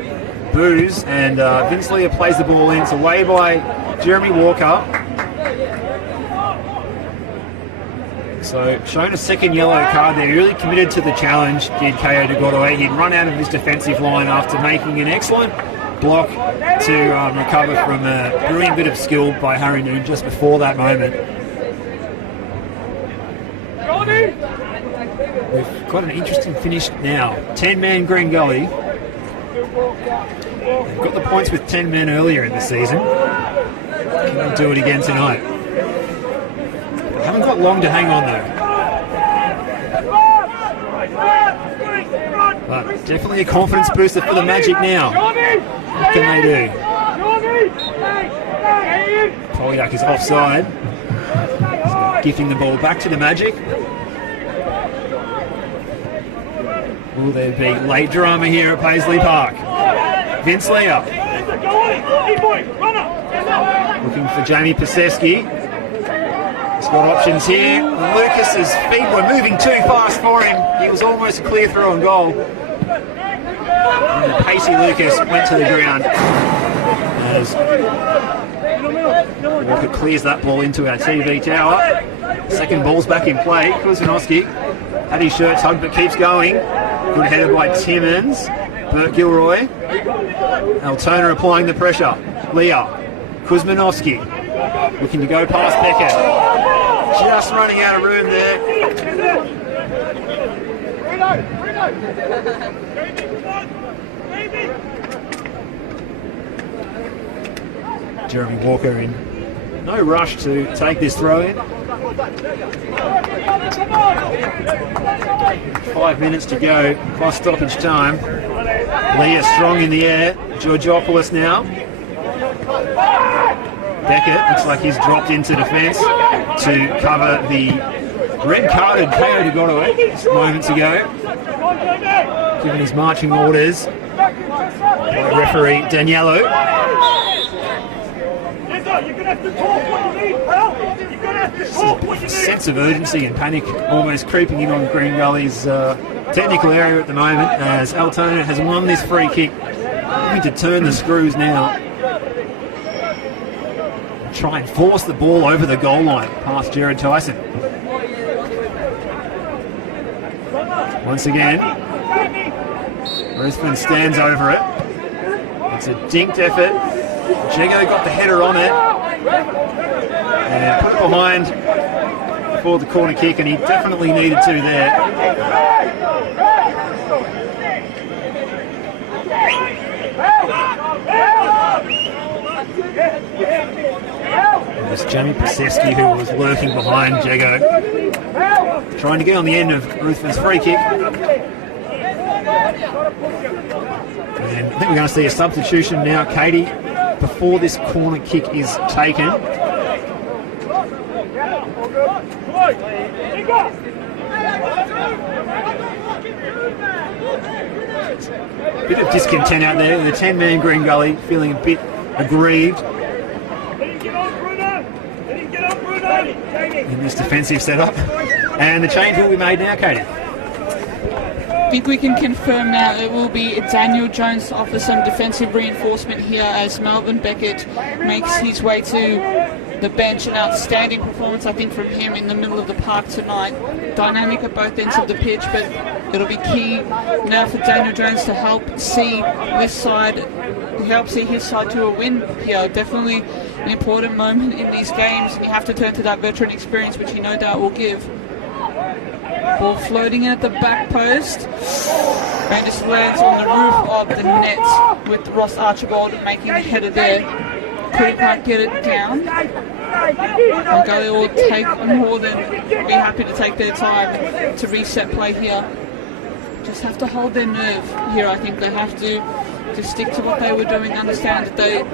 boos, and Vince Leah plays the ball in. It's away by Jeremy Walker. So shown a second yellow card there. Really committed to the challenge, did Ko Degoroi. He'd run out of his defensive line after making an excellent block to recover from a brilliant bit of skill by Harry Noon just before that moment. We've got an interesting finish now. 10-man Green Gully. They've got the points with 10 men earlier in the season. Can they do it again tonight? They haven't got long to hang on though. But definitely a confidence booster for the Magic now. What can they do? Polyak is offside. So gifting the ball back to the Magic. Will there be late drama here at Paisley Park? Vince Leah looking for Jamie Pisewski. He's got options here. Lucas's feet were moving too fast for him. He was almost clear through on goal. And Pacey Lucas went to the ground as Walker clears that ball into our TV tower. Second ball's back in play. Kuzanowski had his shirt tugged but keeps going. Good header by Timmins. Bert Gilroy. Altona applying the pressure. Leah. Kuzmanowski looking to go past Beckett. Just running out of room there. Jeremy Walker in no rush to take this throw in. 5 minutes to go, plus stoppage time. Leah strong in the air. Georgopoulos now. Beckett looks like he's dropped into defence to cover the red-carded Ko Degoroi just moments ago. Given his marching orders by referee Daniello. A sense of urgency and panic almost creeping in on Green Gully's technical area at the moment as Altona has won this free kick. Looking to turn the screws now. Try and force the ball over the goal line past Jared Tyson. Once again, Ruthven stands over it. It's a dinked effort. Jego got the header on it and put it behind for the corner kick, and he definitely needed to there. It was Jamie Pisewski who was lurking behind Jego, trying to get on the end of Ruthven's free kick. And I think we're going to see a substitution now, Katie, before this corner kick is taken. Bit of discontent out there. The 10-man Green Gully feeling a bit aggrieved in this defensive setup. And the change will be made now, Katie. I think we can confirm now it will be Daniel Jones to offer some defensive reinforcement here as Melvin Beckett makes his way to the bench. An outstanding performance, I think, from him in the middle of the park tonight. Dynamic at both ends of the pitch, but it'll be key now for Daniel Jones to help see this side, help see his side to a win here. Definitely an important moment in these games. You have to turn to that veteran experience, which he no doubt will give. Ball floating in at the back post. And just lands on the roof of the net with Ross Archibald making the header there. couldn't quite get it down. And Gully will take more than be happy to take their time to reset play here. Just have to hold their nerve here. I think they have to stick to what they were doing, understand that they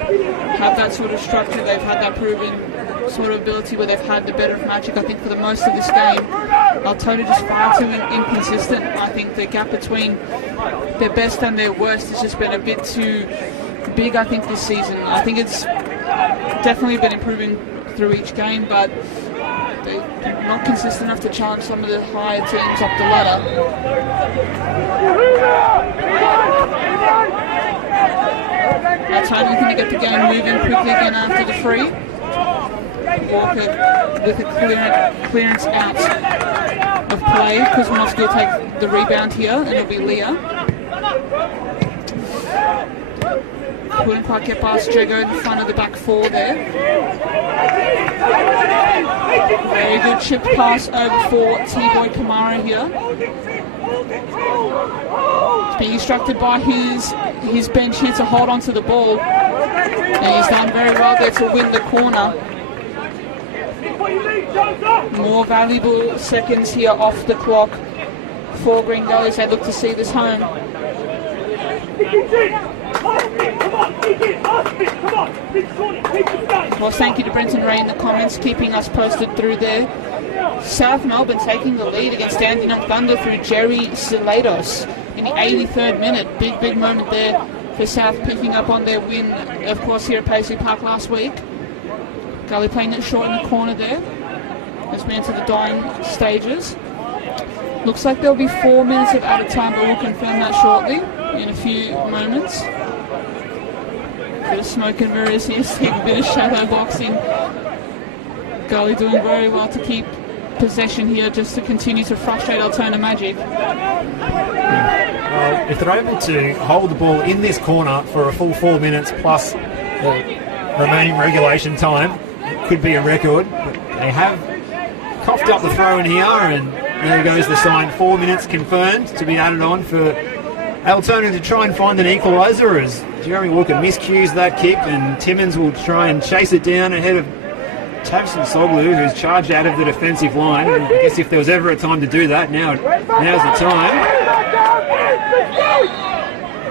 have that sort of structure, they've had that proven sort of ability where they've had the better of magic. I think for the most of this game, Altona just far too inconsistent. I think the gap between their best and their worst has just been a bit too big, I think, this season. I think it's definitely been improving through each game, but they're not consistent enough to challenge some of the higher teams up the ladder. Altona going to get the game moving quickly again after the free. Walker with a clearance out of play. Kuzmanovsky will take the rebound here, and it'll be Leah. Couldn't quite get past Jago in the front of the back four there. Very good chip pass over for T-Boy Kamara here. He's being instructed by his bench here to hold on to the ball. And he's done very well there to win the corner. More valuable seconds here off the clock for Green Gully as they look to see this home. Well, thank you to Brenton Ray in the comments, keeping us posted through there. South Melbourne taking the lead against Dandenong Thunder through Jerry Silados in the 83rd minute. Big moment there for South, picking up on their win, of course, here at Paisley Park last week. Gully playing it short in the corner there as we enter the dying stages. Looks like there'll be 4 minutes of added time, but we'll confirm that shortly in a few moments. Bit of smoke and mirrors here, seeing a bit of shadow boxing. Gully doing very well to keep possession here, just to continue to frustrate Altona Magic. Well, if they're able to hold the ball in this corner for a full 4 minutes plus the remaining regulation time, it could be a record. But they have coughed up the throw in here, and there goes the sign. 4 minutes confirmed to be added on for Altona to try and find an equaliser, as Jeremy Walker miscues that kick, and Timmins will try and chase it down ahead of Tavson Soglu, who's charged out of the defensive line. And I guess if there was ever a time to do that, now's the time.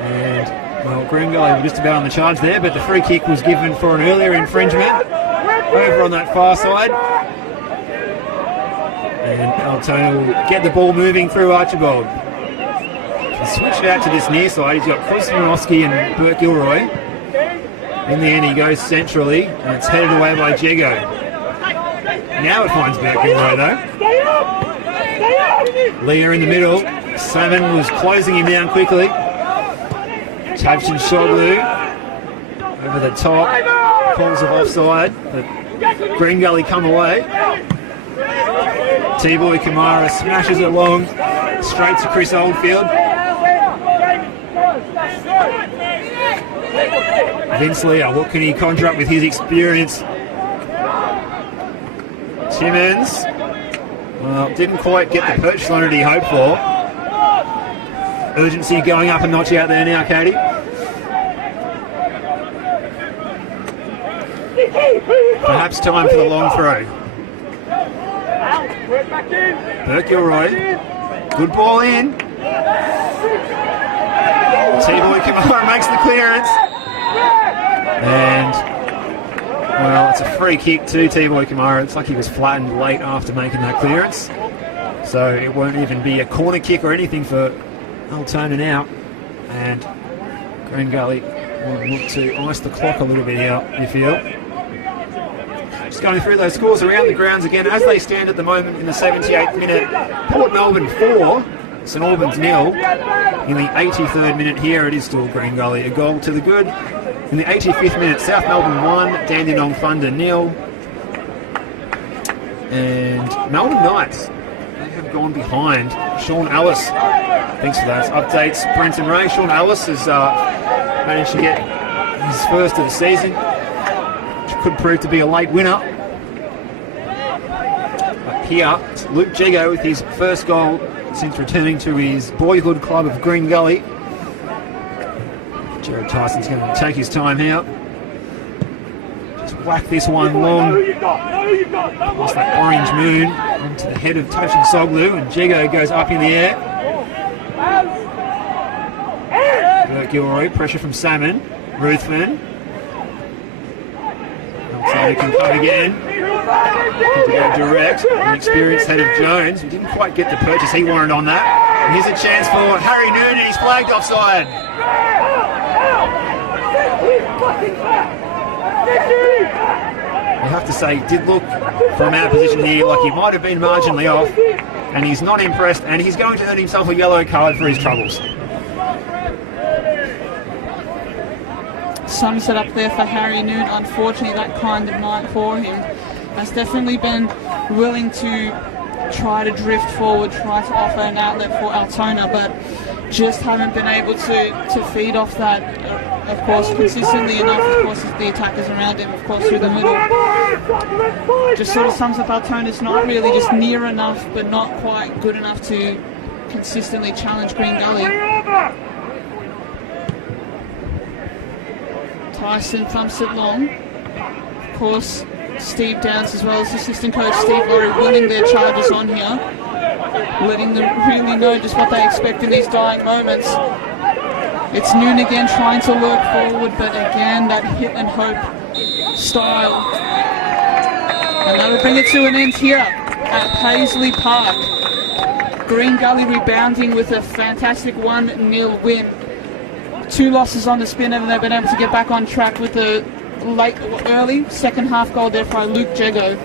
And, well, Green Gully were just about on the charge there, but the free kick was given for an earlier infringement over on that far side. And Altona will get the ball moving through Archibald. He's switched out to this near side. He's got Kuzmanovsky and Burt Gilroy. In the end, he goes centrally, and it's headed away by Jago. Now it finds Burt Gilroy, though. Leah in the middle. Salmon was closing him down quickly. Tavshin Shoglu over the top. Calls of offside, but Green Gully come away. T-Boy Kamara smashes it along, straight to Chris Oldfield. Vince Leah, what can he conjure up with his experience? Timmins, well, didn't quite get the perch line that he hoped for. Urgency going up a notch out there now, Katie. Perhaps time for the long throw. Burt Gilroy, good ball in. T-Boy Kamara makes the clearance. And, well, it's a free kick to T-Boy Kamara. It's like he was flattened late after making that clearance. So it won't even be a corner kick or anything for Altona now. And Green Gully will look to ice the clock a little bit here, you feel. Just going through those scores around the grounds again as they stand at the moment in the 78th minute. Port Melbourne 4, St Albans 0. In the 83rd minute here, it is still Green Gully, a goal to the good. In the 85th minute, South Melbourne 1, Dandenong Thunder 0. And Melbourne Knights, they have gone behind. Sean Ellis, thanks for those updates. Brenton Ray, Sean Ellis has managed to get his first of the season, which could prove to be a late winner. But here, it's Luke Jago with his first goal since returning to his boyhood club of Green Gully. Jared Tyson's going to take his time here. Just whack this one long. Know who you got. Know who you got. Don't Past worry. that orange moon onto the head of Toshin Soglu, and Jego goes up in the air. Gilroy, pressure from Salmon. Ruthven. Altona can come again. Looking to go direct. An experienced head of Jones. We didn't quite get the purchase he wanted on that. And here's a chance for Harry Noonan, and he's flagged offside. I have to say, it did look from our position here like he might have been marginally off, and he's not impressed, and he's going to earn himself a yellow card for his troubles. Some set up there for Harry Noon. Unfortunately, that kind of night for him has definitely been willing to try to drift forward, try to offer an outlet for Altona, but just haven't been able to feed off that, of course, consistently enough, of course, as the attackers around him, of course, through the middle. Just sort of sums up Altona's not really just near enough, but not quite good enough to consistently challenge Green Gully. Tyson thumps it long. Of course, Steve Downs as well as assistant coach Steve Laurie winning their charges on here, letting them really know just what they expect in these dying moments. It's Noon again trying to work forward, but again that hit and hope style. And that'll bring it to an end here at Paisley Park. Green Gully rebounding with a fantastic 1-0 win. 2 losses on the spin, and they've been able to get back on track with the early second half goal there by Luke Jego.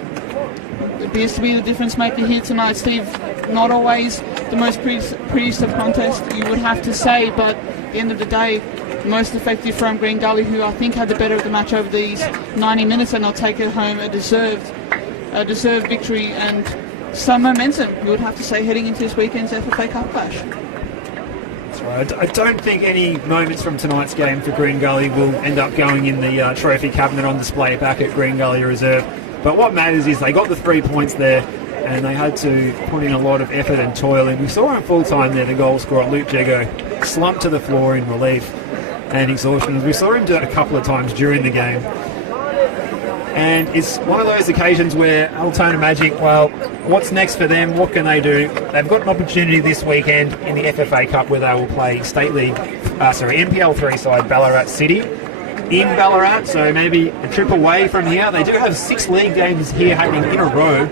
It appears to be the difference maker here tonight, Steve. Not always the most prettiest of contests, you would have to say, but at the end of the day, most effective from Green Gully, who I think had the better of the match over these 90 minutes, and they'll take it home a deserved victory and some momentum, you would have to say, heading into this weekend's FFA Cup clash. I don't think any moments from tonight's game for Green Gully will end up going in the trophy cabinet on display back at Green Gully Reserve. But what matters is they got the 3 points there, and they had to put in a lot of effort and toil. And we saw in full time there, the goal scorer, Luke Jego, slumped to the floor in relief and exhaustion. We saw him do it a couple of times during the game. And it's one of those occasions where Altona Magic, well, what's next for them? What can they do? They've got an opportunity this weekend in the FFA Cup where they will play NPL 3 side Ballarat City in Ballarat, so maybe a trip away from here. They do have 6 league games here happening in a row.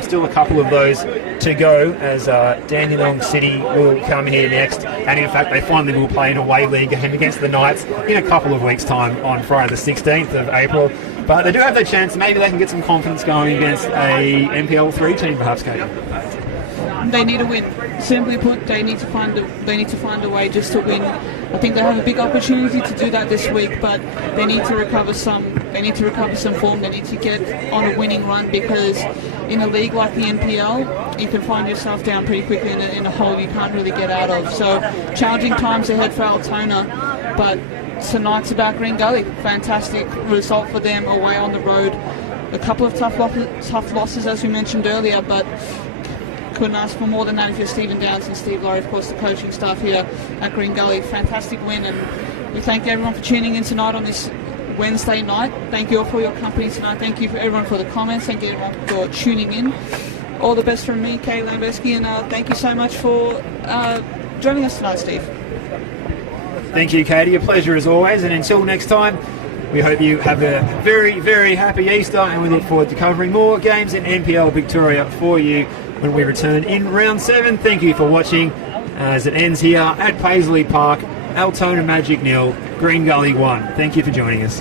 Still a couple of those to go, as Dandenong City will come here next, and in fact they finally will play an away league game against the Knights in a couple of weeks' time on Friday the 16th of April. But they do have the chance, maybe they can get some confidence going against a NPL 3 team, perhaps, Kate. They need a win. Simply put, they need to find a way just to win. I think they have a big opportunity to do that this week, but they need to recover some. They need to recover some form. They need to get on a winning run, because in a league like the NPL, you can find yourself down pretty quickly in a hole you can't really get out of. So challenging times ahead for Altona, but tonight's about Green Gully. Fantastic result for them away on the road. A couple of tough losses, as we mentioned earlier, but couldn't ask for more than that if you're Stephen Downs and Steve Laurie, of course, the coaching staff here at Green Gully. Fantastic win, and we thank everyone for tuning in tonight on this Wednesday night. Thank you all for your company tonight. Thank you for everyone for the comments. Thank you everyone for tuning in. All the best from me, Kay Lambeski, and thank you so much for joining us tonight, Steve. Thank you, Katie. A pleasure as always, and until next time, we hope you have a very, very happy Easter, and we look forward to covering more games in NPL Victoria for you when we return in round 7. Thank you for watching as it ends here at Paisley Park. Altona Magic 0, Green Gully 1. Thank you for joining us.